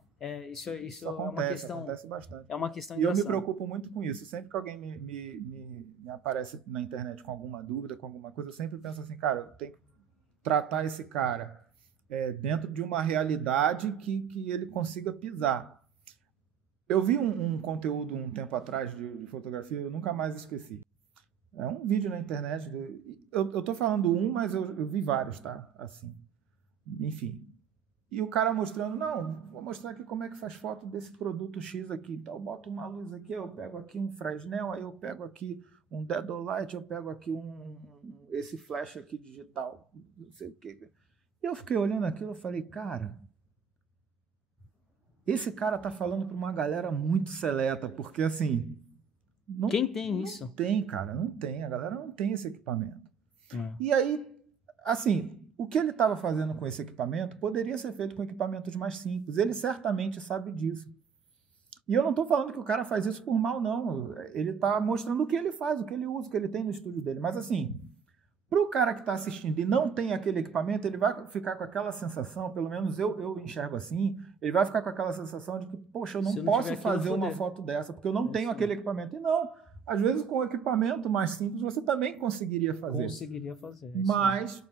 Isso Isso é uma questão. acontece bastante. É uma questão E eu me engraçada. preocupo muito com isso. Sempre que alguém me aparece na internet com alguma dúvida, com alguma coisa, eu sempre penso assim, cara, eu tenho que tratar esse cara dentro de uma realidade que ele consiga pisar. Eu vi um conteúdo um tempo atrás de fotografia, eu nunca mais esqueci. É um vídeo na internet. Eu tô falando mas eu vi vários, tá? Assim. Enfim. E o cara mostrando, não, vou mostrar aqui como é que faz foto desse produto X aqui. Então, eu boto uma luz aqui, eu pego aqui um Fresnel, aí eu pego aqui um Dedolight, eu pego aqui esse flash aqui digital, não sei o quê. E eu fiquei olhando aquilo, eu falei, cara, esse cara tá falando para uma galera muito seleta, porque assim... Quem tem isso? Não tem, cara, não tem. A galera não tem esse equipamento. É. E aí, assim, o que ele estava fazendo com esse equipamento poderia ser feito com equipamentos mais simples. Ele certamente sabe disso. E eu não estou falando que o cara faz isso por mal, não. Ele está mostrando o que ele faz, o que ele usa, o que ele tem no estúdio dele. Mas, assim, para o cara que está assistindo e não tem aquele equipamento, ele vai ficar com aquela sensação, pelo menos eu enxergo assim, ele vai ficar com aquela sensação de que, poxa, eu não posso fazer uma foto dessa, porque eu não tenho aquele equipamento. E não, às vezes com o equipamento mais simples você também conseguiria fazer. Conseguiria fazer. Mas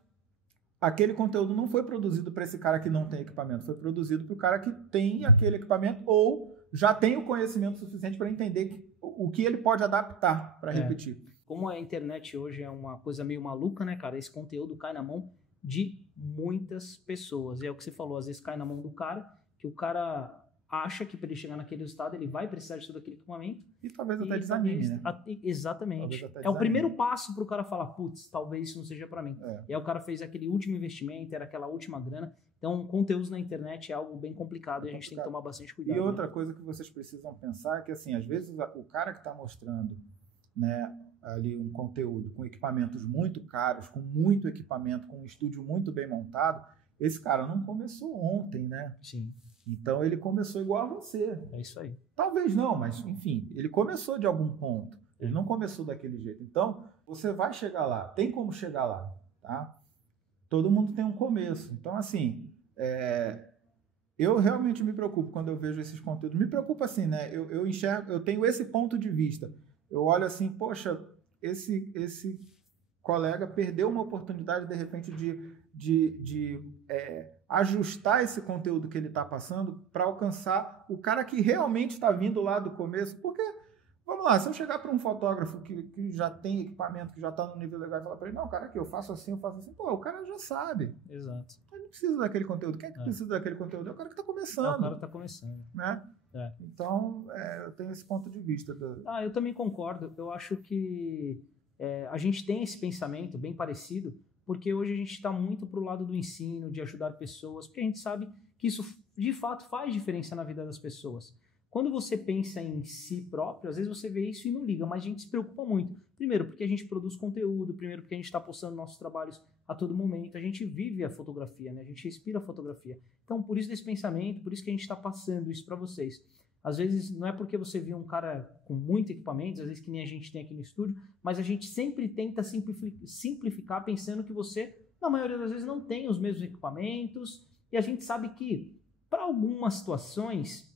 aquele conteúdo não foi produzido para esse cara que não tem equipamento, foi produzido para o cara que tem aquele equipamento ou já tem o conhecimento suficiente para entender o que ele pode adaptar para repetir. Como a internet hoje é uma coisa meio maluca, né, cara? Esse conteúdo cai na mão de muitas pessoas. E é o que você falou, às vezes cai na mão do cara, que o cara acha que para ele chegar naquele resultado ele vai precisar de todo aquele equipamento. E talvez até desanime, né? Exatamente. Talvez É o primeiro passo para o cara falar, putz, talvez isso não seja para mim. E aí o cara fez aquele último investimento, era aquela última grana. Então, conteúdos na internet é algo bem complicado e a gente tem que tomar bastante cuidado. E outra coisa que vocês precisam pensar é que, assim, às vezes o cara que está mostrando, né, ali um conteúdo com equipamentos muito caros, com muito equipamento, com um estúdio muito bem montado, esse cara não começou ontem, né? Sim. Então ele começou igual a você. É isso aí. Talvez não, mas enfim, ele começou de algum ponto. Ele não começou daquele jeito. Então, você vai chegar lá, tem como chegar lá, tá? Todo mundo tem um começo. Então, assim, eu realmente me preocupo quando eu vejo esses conteúdos. Me preocupa assim, né? Eu enxergo, eu tenho esse ponto de vista. Eu olho assim, poxa, esse colega perdeu uma oportunidade, de repente, de ajustar esse conteúdo que ele está passando para alcançar o cara que realmente está vindo lá do começo. Porque, vamos lá, se eu chegar para um fotógrafo que já tem equipamento, que já está no nível legal e falar para ele, não, cara, aqui eu faço assim, pô, o cara já sabe. Exato. Ele não precisa daquele conteúdo. Quem é que precisa daquele conteúdo? É o cara que está começando. É o cara que está começando. Né? Então, eu tenho esse ponto de vista. Eu também concordo. Eu acho que a gente tem esse pensamento bem parecido, porque hoje a gente está muito para o lado do ensino, de ajudar pessoas, porque a gente sabe que isso, de fato, faz diferença na vida das pessoas. Quando você pensa em si próprio, às vezes você vê isso e não liga, mas a gente se preocupa muito. Primeiro, porque a gente produz conteúdo, primeiro, porque a gente está postando nossos trabalhos a todo momento, a gente vive a fotografia, né? A gente respira a fotografia. Então, por isso desse pensamento, por isso que a gente está passando isso para vocês. Às vezes, não é porque você viu um cara com muito equipamento, às vezes que nem a gente tem aqui no estúdio, mas a gente sempre tenta simplificar pensando que você, na maioria das vezes, não tem os mesmos equipamentos, e a gente sabe que, para algumas situações,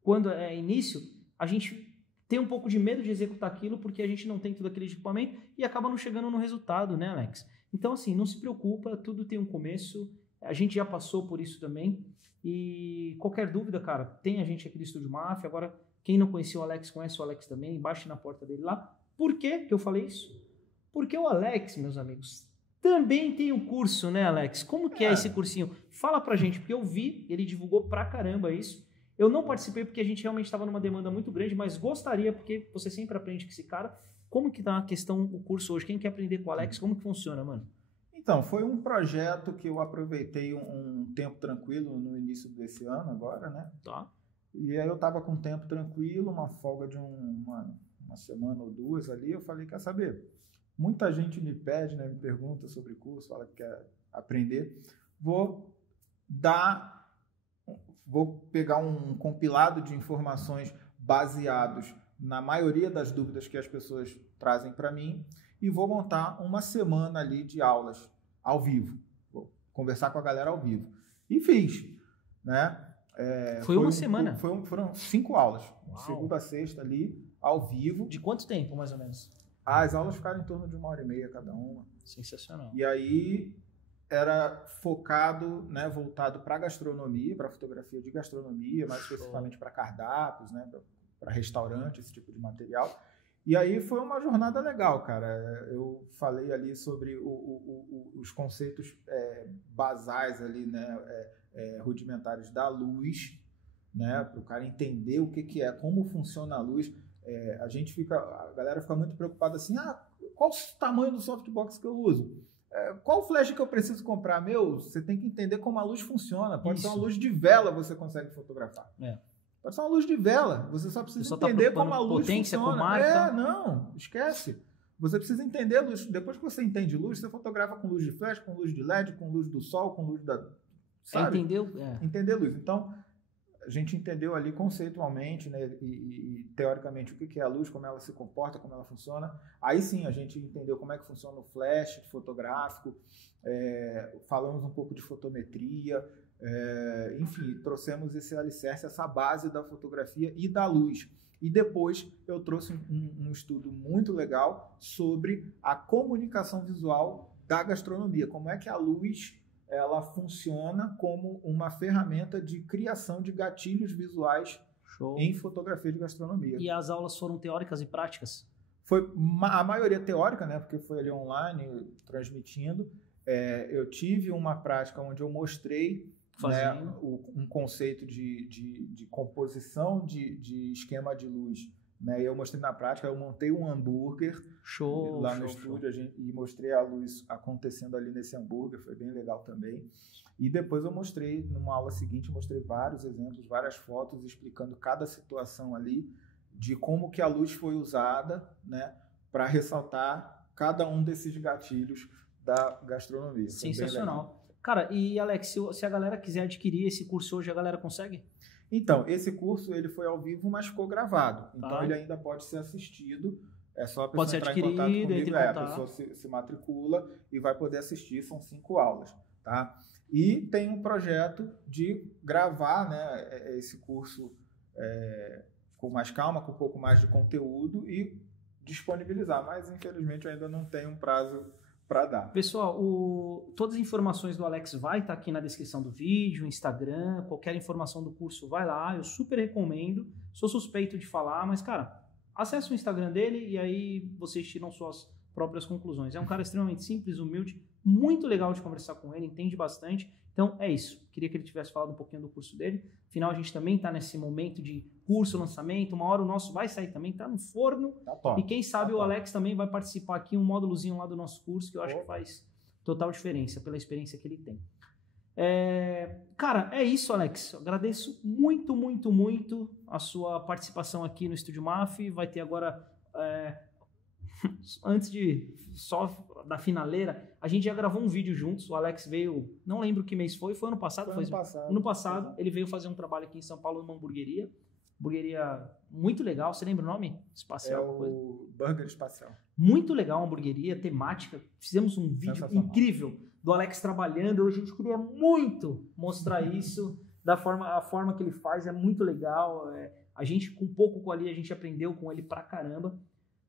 quando é início, a gente tem um pouco de medo de executar aquilo porque a gente não tem todo aquele equipamento e acaba não chegando no resultado, né, Alex? Então, assim, não se preocupa, tudo tem um começo, a gente já passou por isso também, e qualquer dúvida, cara, tem a gente aqui do Estúdio Máfia. Agora, quem não conhecia o Alex, conhece o Alex também, baixe na porta dele lá. Por que eu falei isso? Porque o Alex, meus amigos, também tem um curso, né, Alex? Como que é esse cursinho? Fala pra gente, porque eu vi, ele divulgou pra caramba isso. Eu não participei porque a gente realmente estava numa demanda muito grande, mas gostaria, porque você sempre aprende com esse cara. Como que tá a questão, o curso hoje? Quem quer aprender com o Alex, como que funciona, mano? Então, foi um projeto que eu aproveitei um tempo tranquilo no início desse ano agora, né? Tá. E aí eu tava com um tempo tranquilo, uma folga de uma semana ou duas ali, eu falei, quer saber? Muita gente me pede, né? Me pergunta sobre curso, fala que quer aprender. Vou pegar um compilado de informações baseados na maioria das dúvidas que as pessoas trazem para mim e vou montar uma semana ali de aulas ao vivo. Vou conversar com a galera ao vivo. E fiz, né? Foi uma semana? Foram 5 aulas. Uau. Segunda a sexta ali, ao vivo. De quanto tempo, mais ou menos? As aulas ficaram em torno de 1h30 cada uma. Sensacional. E aí era focado, né, voltado para gastronomia, para fotografia de gastronomia, mais especificamente para cardápios, né, para restaurante, esse tipo de material. E aí foi uma jornada legal, cara. Eu falei ali sobre os conceitos basais ali, né, rudimentares da luz, né, para o cara entender o que é, como funciona a luz. A galera fica muito preocupada assim, qual o tamanho do softbox que eu uso? Qual flash que eu preciso comprar? Você tem que entender como a luz funciona. Pode ser uma luz de vela, você consegue fotografar. Pode ser uma luz de vela, você só precisa entender como a luz potência, funciona. Com marca. Não, esquece. Você precisa entender a luz. Depois que você entende luz, você fotografa com luz de flash, com luz de LED, com luz do sol, com luz da... Sabe? Entendeu? Entender luz. Então, a gente entendeu ali conceitualmente, né, e teoricamente o que é a luz, como ela se comporta, como ela funciona. Aí sim a gente entendeu como é que funciona o flash fotográfico, falamos um pouco de fotometria, enfim, trouxemos esse alicerce, essa base da fotografia e da luz. E depois eu trouxe um estudo muito legal sobre a comunicação visual da gastronomia, como é que a luz ela funciona como uma ferramenta de criação de gatilhos visuais em fotografia de gastronomia. E as aulas foram teóricas e práticas? Foi a maioria teórica, né? Porque foi ali online, transmitindo. Eu tive uma prática onde eu mostrei, né, um conceito de composição de esquema de luz. Né, eu mostrei na prática, eu montei um hambúrguer lá no estúdio e mostrei a luz acontecendo ali nesse hambúrguer, foi bem legal também. E depois eu mostrei, numa aula seguinte, mostrei vários exemplos, várias fotos explicando cada situação ali, de como que a luz foi usada, né, para ressaltar cada um desses gatilhos da gastronomia. Sensacional. Cara, e Alex, se a galera quiser adquirir esse curso hoje, a galera consegue? Então, esse curso ele foi ao vivo, mas ficou gravado. Então, ele ainda pode ser assistido. É só a pessoa entrar em contato comigo. A pessoa se matricula e vai poder assistir. São 5 aulas. Tá? E tem um projeto de gravar, né, esse curso com mais calma, com um pouco mais de conteúdo e disponibilizar. Mas, infelizmente, ainda não tem um prazo para dar. Pessoal, todas as informações do Alex vai estar aqui na descrição do vídeo, Instagram, qualquer informação do curso vai lá, eu super recomendo, sou suspeito de falar, mas cara, acesse o Instagram dele e aí vocês tiram suas próprias conclusões. É um cara extremamente simples, humilde, muito legal de conversar com ele, entende bastante, então é isso, queria que ele tivesse falado um pouquinho do curso dele, afinal a gente também está nesse momento de curso, lançamento, uma hora o nosso vai sair também, tá no forno, e quem sabe o Alex também vai participar aqui, um módulozinho lá do nosso curso, que eu acho que faz total diferença, pela experiência que ele tem. Cara, é isso, Alex, eu agradeço muito, muito, muito a sua participação aqui no Estúdio MAF, vai ter agora, antes de só da finaleira, a gente já gravou um vídeo juntos, o Alex veio, não lembro que mês foi ano passado? Ano passado, ele veio fazer um trabalho aqui em São Paulo numa hamburgueria muito legal, você lembra o nome? Espacial? O Burger Espacial. Muito legal, uma hamburgueria temática, fizemos um vídeo incrível do Alex trabalhando, a gente queria muito mostrar isso, a forma que ele faz é muito legal, a gente com pouco ali, a gente aprendeu com ele pra caramba,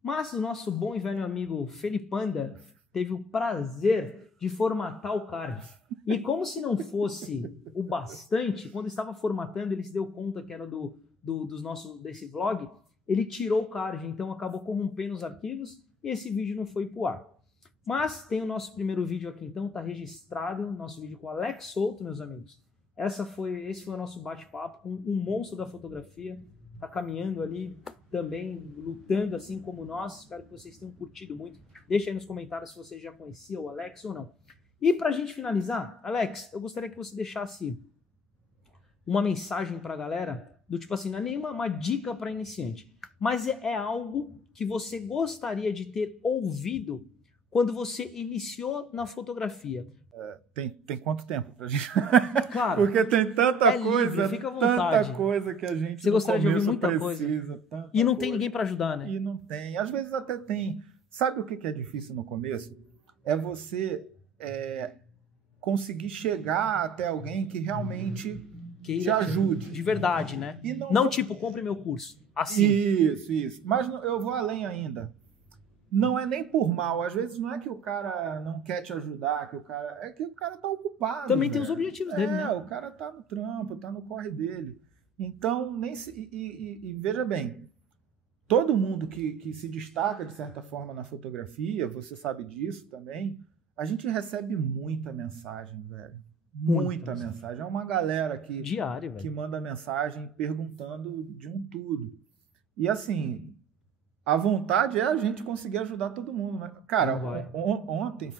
mas o nosso bom e velho amigo Felipanda teve o prazer de formatar o card. E como se não fosse o bastante, quando estava formatando, ele se deu conta que era desse vlog, ele tirou o card, então acabou corrompendo os arquivos e esse vídeo não foi pro ar. Mas tem o nosso primeiro vídeo aqui, então tá registrado, nosso vídeo com o Alex Souto, meus amigos. Esse foi o nosso bate-papo com um monstro da fotografia, tá caminhando ali também, lutando assim como nós. Espero que vocês tenham curtido muito. Deixa aí nos comentários se você já conhecia o Alex ou não. E pra gente finalizar, Alex, eu gostaria que você deixasse uma mensagem pra galera, do tipo assim, não é nenhuma uma dica para iniciante, mas é algo que você gostaria de ter ouvido quando você iniciou na fotografia. Tem quanto tempo pra gente? Claro. Porque tem tanta coisa, livre, fica à vontade. Tanta coisa que a gente você gostaria de ouvir muita precisa, coisa. E não tem ninguém para ajudar, né? E não tem. Às vezes até tem. Sabe o que é difícil no começo? É você conseguir chegar até alguém que realmente queira te ajude. De verdade, né? E não tipo, compre meu curso. Assim. Isso. Mas eu vou além ainda. Não é nem por mal. Às vezes não é que o cara não quer te ajudar, é que o cara tá ocupado. Também tem os objetivos dele, né? O cara tá no trampo, tá no corre dele. Então, veja bem, todo mundo que se destaca de certa forma na fotografia, você sabe disso também, a gente recebe muita mensagem, velho. Muita mensagem. É uma galera diária, velho, que manda mensagem perguntando de um tudo. E assim, a vontade é a gente conseguir ajudar todo mundo, né? Cara, ontem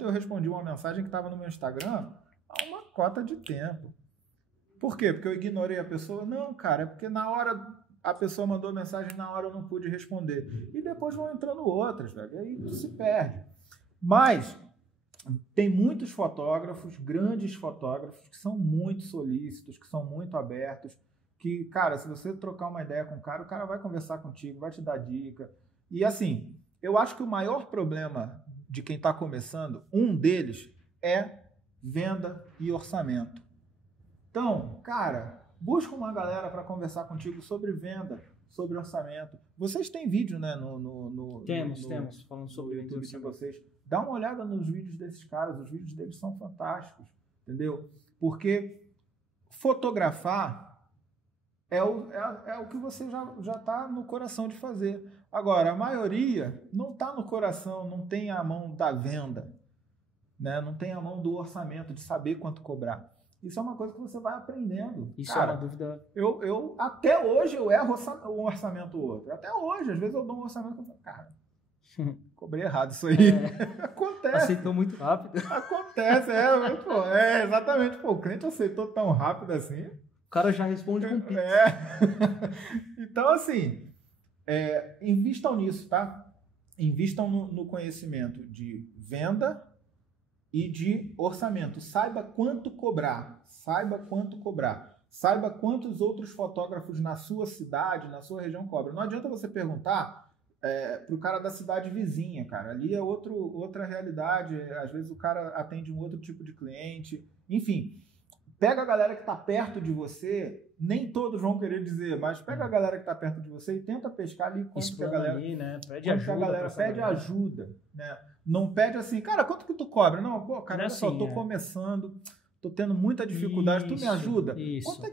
eu respondi uma mensagem que estava no meu Instagram há uma cota de tempo. Por quê? Porque eu ignorei a pessoa? Não, cara, é porque na hora a pessoa mandou mensagem, na hora eu não pude responder. E depois vão entrando outras, velho. E aí tu se perde. Mas tem muitos fotógrafos, grandes fotógrafos, que são muito solícitos, que são muito abertos, que, cara, se você trocar uma ideia com o cara vai conversar contigo, vai te dar dica. E assim, eu acho que o maior problema de quem está começando, um deles, é venda e orçamento. Então, cara, busca uma galera para conversar contigo sobre venda, sobre orçamento. Vocês têm vídeo, né? Temos, falando sobre o YouTube de vocês. Dá uma olhada nos vídeos desses caras, os vídeos deles são fantásticos, entendeu? Porque fotografar é o que você já está no coração de fazer. Agora, a maioria não está no coração, não tem a mão da venda, né? Não tem a mão do orçamento, de saber quanto cobrar. Isso é uma coisa que você vai aprendendo. Isso, cara, é uma dúvida. Eu até hoje eu erro um orçamento ou outro. Até hoje, às vezes eu dou um orçamento e falo, cara, cobrei errado isso aí. Acontece. Aceitou muito rápido. Acontece, exatamente. Pô, o cliente aceitou tão rápido assim. O cara já responde com pizza. Então, assim, invistam nisso, tá? Invistam no conhecimento de venda e de orçamento. Saiba quanto cobrar. Saiba quantos outros fotógrafos na sua cidade, na sua região cobram. Não adianta você perguntar para o cara da cidade vizinha, cara. Ali é outra realidade. Às vezes o cara atende um outro tipo de cliente. Enfim, pega a galera que está perto de você. Nem todos vão querer dizer, mas pega a galera que está perto de você e tenta pescar ali quanto que a galera... ali, né? Pede ajuda. A galera pede ajuda, né? Não pede assim, cara, quanto que tu cobra? Não, pô, cara, olha só, tô começando, tô tendo muita dificuldade, tu me ajuda? Quanto é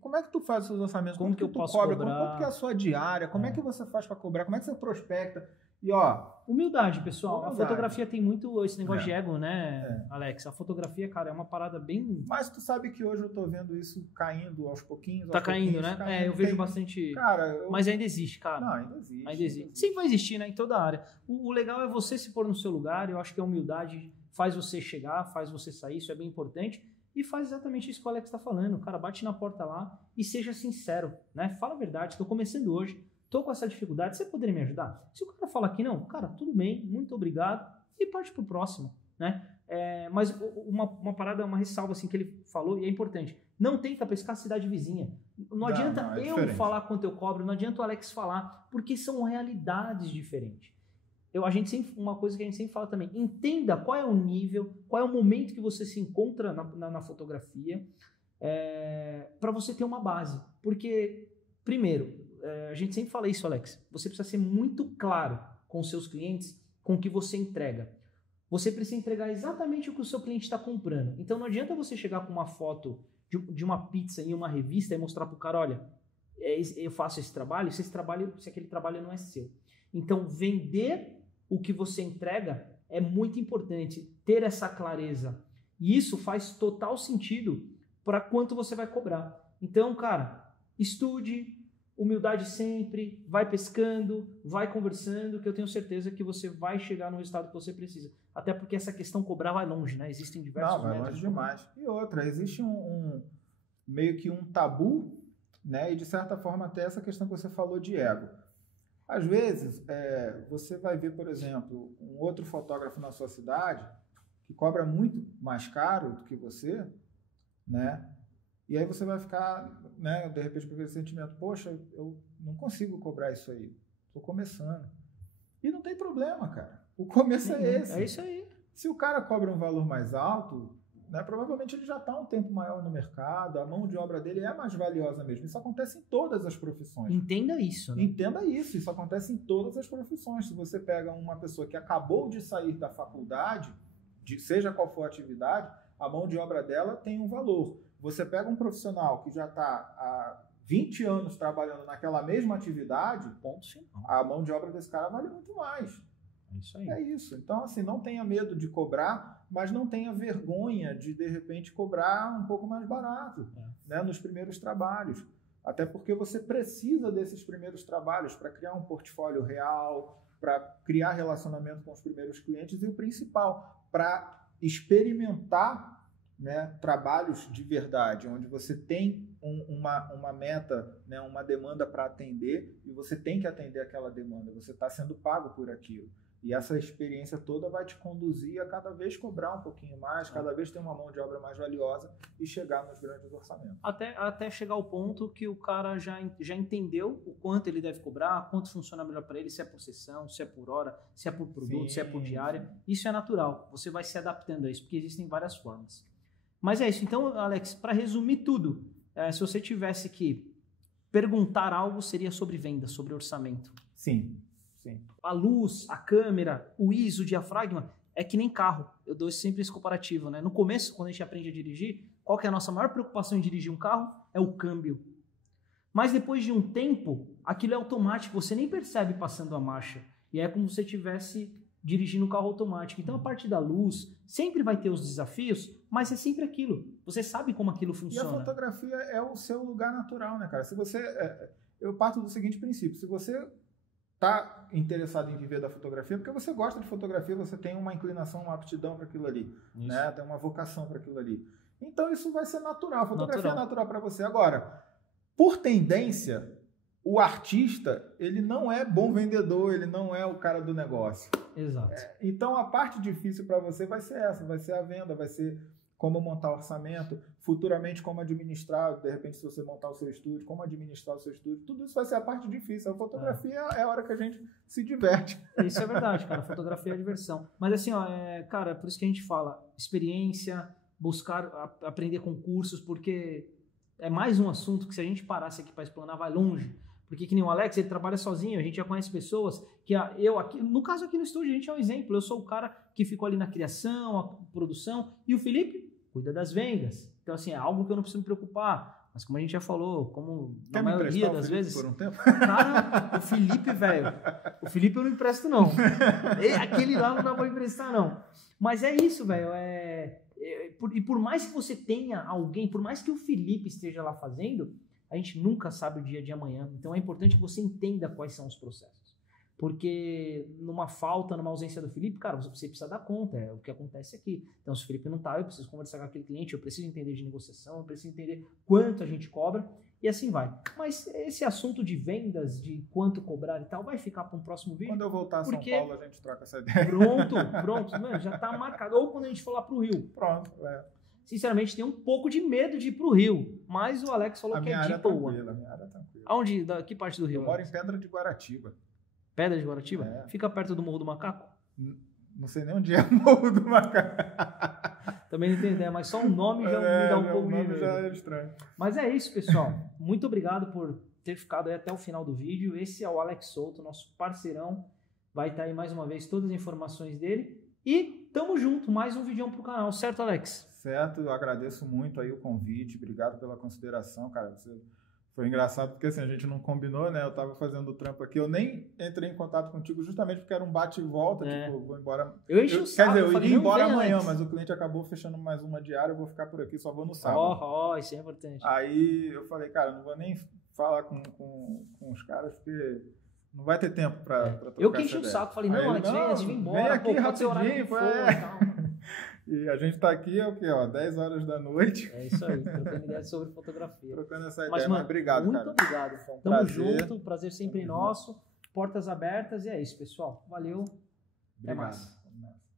como é que tu faz os seus orçamentos? Como que eu tu posso cobra? cobrar? Quanto que é a sua diária? Como é que você faz para cobrar? Como é que você prospecta? E ó... Humildade, pessoal. A fotografia tem muito esse negócio de ego, né, Alex? A fotografia, cara, é uma parada bem... Mas tu sabe que hoje eu tô vendo isso caindo aos pouquinhos. Tá caindo, né? Eu vejo bastante... Cara, Mas ainda existe, cara. Não, ainda existe. Ainda existe. Sempre vai existir, né? Em toda a área. O legal é você se pôr no seu lugar. Eu acho que a humildade faz você chegar, faz você sair. Isso é bem importante. E faz exatamente isso que o Alex tá falando. Cara, bate na porta lá e seja sincero, né? Fala a verdade. Tô começando hoje. Tô com essa dificuldade, você poderia me ajudar? Se o cara falar que não, cara, tudo bem, muito obrigado, e parte pro próximo, né? Mas uma parada, uma ressalva assim que ele falou, e é importante, não tenta pescar a cidade vizinha. Não adianta eu falar quanto eu cobro, não adianta o Alex falar, porque são realidades diferentes. Uma coisa que a gente sempre fala também, entenda qual é o nível, qual é o momento que você se encontra na fotografia, para você ter uma base. Porque, primeiro, a gente sempre fala isso, Alex, você precisa ser muito claro com os seus clientes, com o que você entrega. Você precisa entregar exatamente o que o seu cliente está comprando. Então não adianta você chegar com uma foto de uma pizza em uma revista e mostrar para o cara, olha, eu faço esse trabalho, se aquele trabalho não é seu. Então vender o que você entrega é muito importante, ter essa clareza. E isso faz total sentido para quanto você vai cobrar. Então, cara, estude, humildade sempre, vai pescando, vai conversando, que eu tenho certeza que você vai chegar no resultado que você precisa. Até porque essa questão cobrar vai longe, né? Existem diversos métodos. Não, vai longe demais. E outra, existe meio que um tabu, né? E de certa forma até essa questão que você falou de ego. Às vezes, você vai ver, por exemplo, um outro fotógrafo na sua cidade que cobra muito mais caro do que você, né? E aí você vai ficar, né, de repente, com aquele sentimento, poxa, eu não consigo cobrar isso aí, estou começando. E não tem problema, cara. O começo é esse. É isso aí. Se o cara cobra um valor mais alto, né? Provavelmente ele já está um tempo maior no mercado, a mão de obra dele é mais valiosa mesmo. Isso acontece em todas as profissões. Entenda isso, né? Entenda isso acontece em todas as profissões. Se você pega uma pessoa que acabou de sair da faculdade, seja qual for a atividade, a mão de obra dela tem um valor. Você pega um profissional que já está há 20 anos trabalhando naquela mesma atividade, ponto final. A mão de obra desse cara vale muito mais. É isso aí. É isso. Então, assim, não tenha medo de cobrar, mas não tenha vergonha de repente, cobrar um pouco mais barato, né, nos primeiros trabalhos. Até porque você precisa desses primeiros trabalhos para criar um portfólio real, para criar relacionamento com os primeiros clientes e o principal, para experimentar, né, trabalhos de verdade, onde você tem uma meta, né, uma demanda para atender e você tem que atender aquela demanda, você está sendo pago por aquilo. E essa experiência toda vai te conduzir a cada vez cobrar um pouquinho mais, cada vez ter uma mão de obra mais valiosa e chegar nos grandes orçamentos. Até chegar ao ponto que o cara já entendeu o quanto ele deve cobrar, quanto funciona melhor para ele, se é por sessão, se é por hora, se é por produto, se é por diária. Isso é natural, você vai se adaptando a isso, porque existem várias formas. Mas é isso. Então, Alex, para resumir tudo, se você tivesse que perguntar algo, seria sobre venda, sobre orçamento. Sim. A luz, a câmera, o ISO, o diafragma, é que nem carro. Eu dou sempre esse comparativo, né? No começo, quando a gente aprende a dirigir, qual que é a nossa maior preocupação em dirigir um carro? É o câmbio. Mas depois de um tempo, aquilo é automático, você nem percebe passando a marcha. E é como se você estivesse dirigindo um carro automático. Então, a parte da luz sempre vai ter os desafios, mas é sempre aquilo. Você sabe como aquilo funciona. E a fotografia é o seu lugar natural, né, cara? Se você... eu parto do seguinte princípio. Se você está interessado em viver da fotografia, porque você gosta de fotografia, você tem uma inclinação, uma aptidão para aquilo ali, né? Tem uma vocação para aquilo ali. Então, isso vai ser natural. A fotografia é natural para você. Agora, por tendência, o artista, ele não é bom vendedor, ele não é o cara do negócio. Exato. Então, a parte difícil para você vai ser essa, vai ser a venda, vai ser como montar orçamento, futuramente como administrar, de repente, se você montar o seu estúdio, como administrar o seu estúdio, tudo isso vai ser a parte difícil. A fotografia é a hora que a gente se diverte. Isso é verdade, cara. A fotografia é diversão. Mas assim, cara, por isso que a gente fala experiência, buscar aprender com cursos, porque é mais um assunto que se a gente parasse aqui para explanar, vai longe. Porque que nem o Alex, ele trabalha sozinho, a gente já conhece pessoas que eu aqui, no caso aqui no estúdio, a gente é um exemplo, eu sou o cara que ficou ali na criação, a produção, e o Felipe cuida das vendas. Então assim, é algo que eu não preciso me preocupar, mas como a gente já falou, como na maioria das vezes... por um tempo? Cara, o Felipe, velho, o Felipe eu não empresto não, aquele lá não dá pra emprestar não, mas é isso, velho, e por mais que você tenha alguém, por mais que o Felipe esteja lá fazendo, a gente nunca sabe o dia de amanhã. Então é importante que você entenda quais são os processos. Porque numa falta, numa ausência do Felipe, cara, você precisa dar conta, é o que acontece aqui. Então se o Felipe não tá, eu preciso conversar com aquele cliente, eu preciso entender de negociação, eu preciso entender quanto a gente cobra e assim vai. Mas esse assunto de vendas, de quanto cobrar e tal, vai ficar para um próximo vídeo. Quando eu voltar a São Paulo, a gente troca essa ideia. Pronto, mano, já tá marcado. Ou quando a gente for lá pro Rio. Pronto, Sinceramente, tenho um pouco de medo de ir pro Rio, mas o Alex falou que é de boa. A minha área é tranquila. Aonde? Que parte do Rio? Eu moro em Pedra de Guaratiba. Pedra de Guaratiba? Fica perto do Morro do Macaco? Não sei nem onde é o Morro do Macaco. Também não tenho ideia, mas só o nome já me dá um pouco de medo. O nome já é estranho. Mas é isso, pessoal. Muito obrigado por ter ficado aí até o final do vídeo. Esse é o Alex Souto, nosso parceirão. Vai estar aí mais uma vez todas as informações dele. E tamo junto, mais um vídeo pro canal, certo, Alex? Certo, eu agradeço muito aí o convite, obrigado pela consideração, cara. Foi engraçado porque assim, a gente não combinou, né? Eu tava fazendo o trampo aqui, eu nem entrei em contato contigo justamente porque era um bate e volta, tipo, vou embora. Eu enchi o saco, quer dizer, eu iria embora amanhã, Alex. Mas o cliente acabou fechando mais uma diária, eu vou ficar por aqui, só vou no sábado. Isso é importante. Aí eu falei, cara, não vou nem falar com os caras, porque não vai ter tempo pra trocar eu que enchi o saco, falei, não, Alex, vem antes de vir embora. Vem aqui rapidinho, E a gente tá aqui, é o quê? 10 horas da noite. É isso aí, trocando ideia sobre fotografia. Trocando essa ideia, mas obrigado, muito cara. Muito obrigado. Foi um Tamo prazer. junto, prazer sempre nosso. Portas abertas e é isso, pessoal. Valeu. Obrigado. Até mais.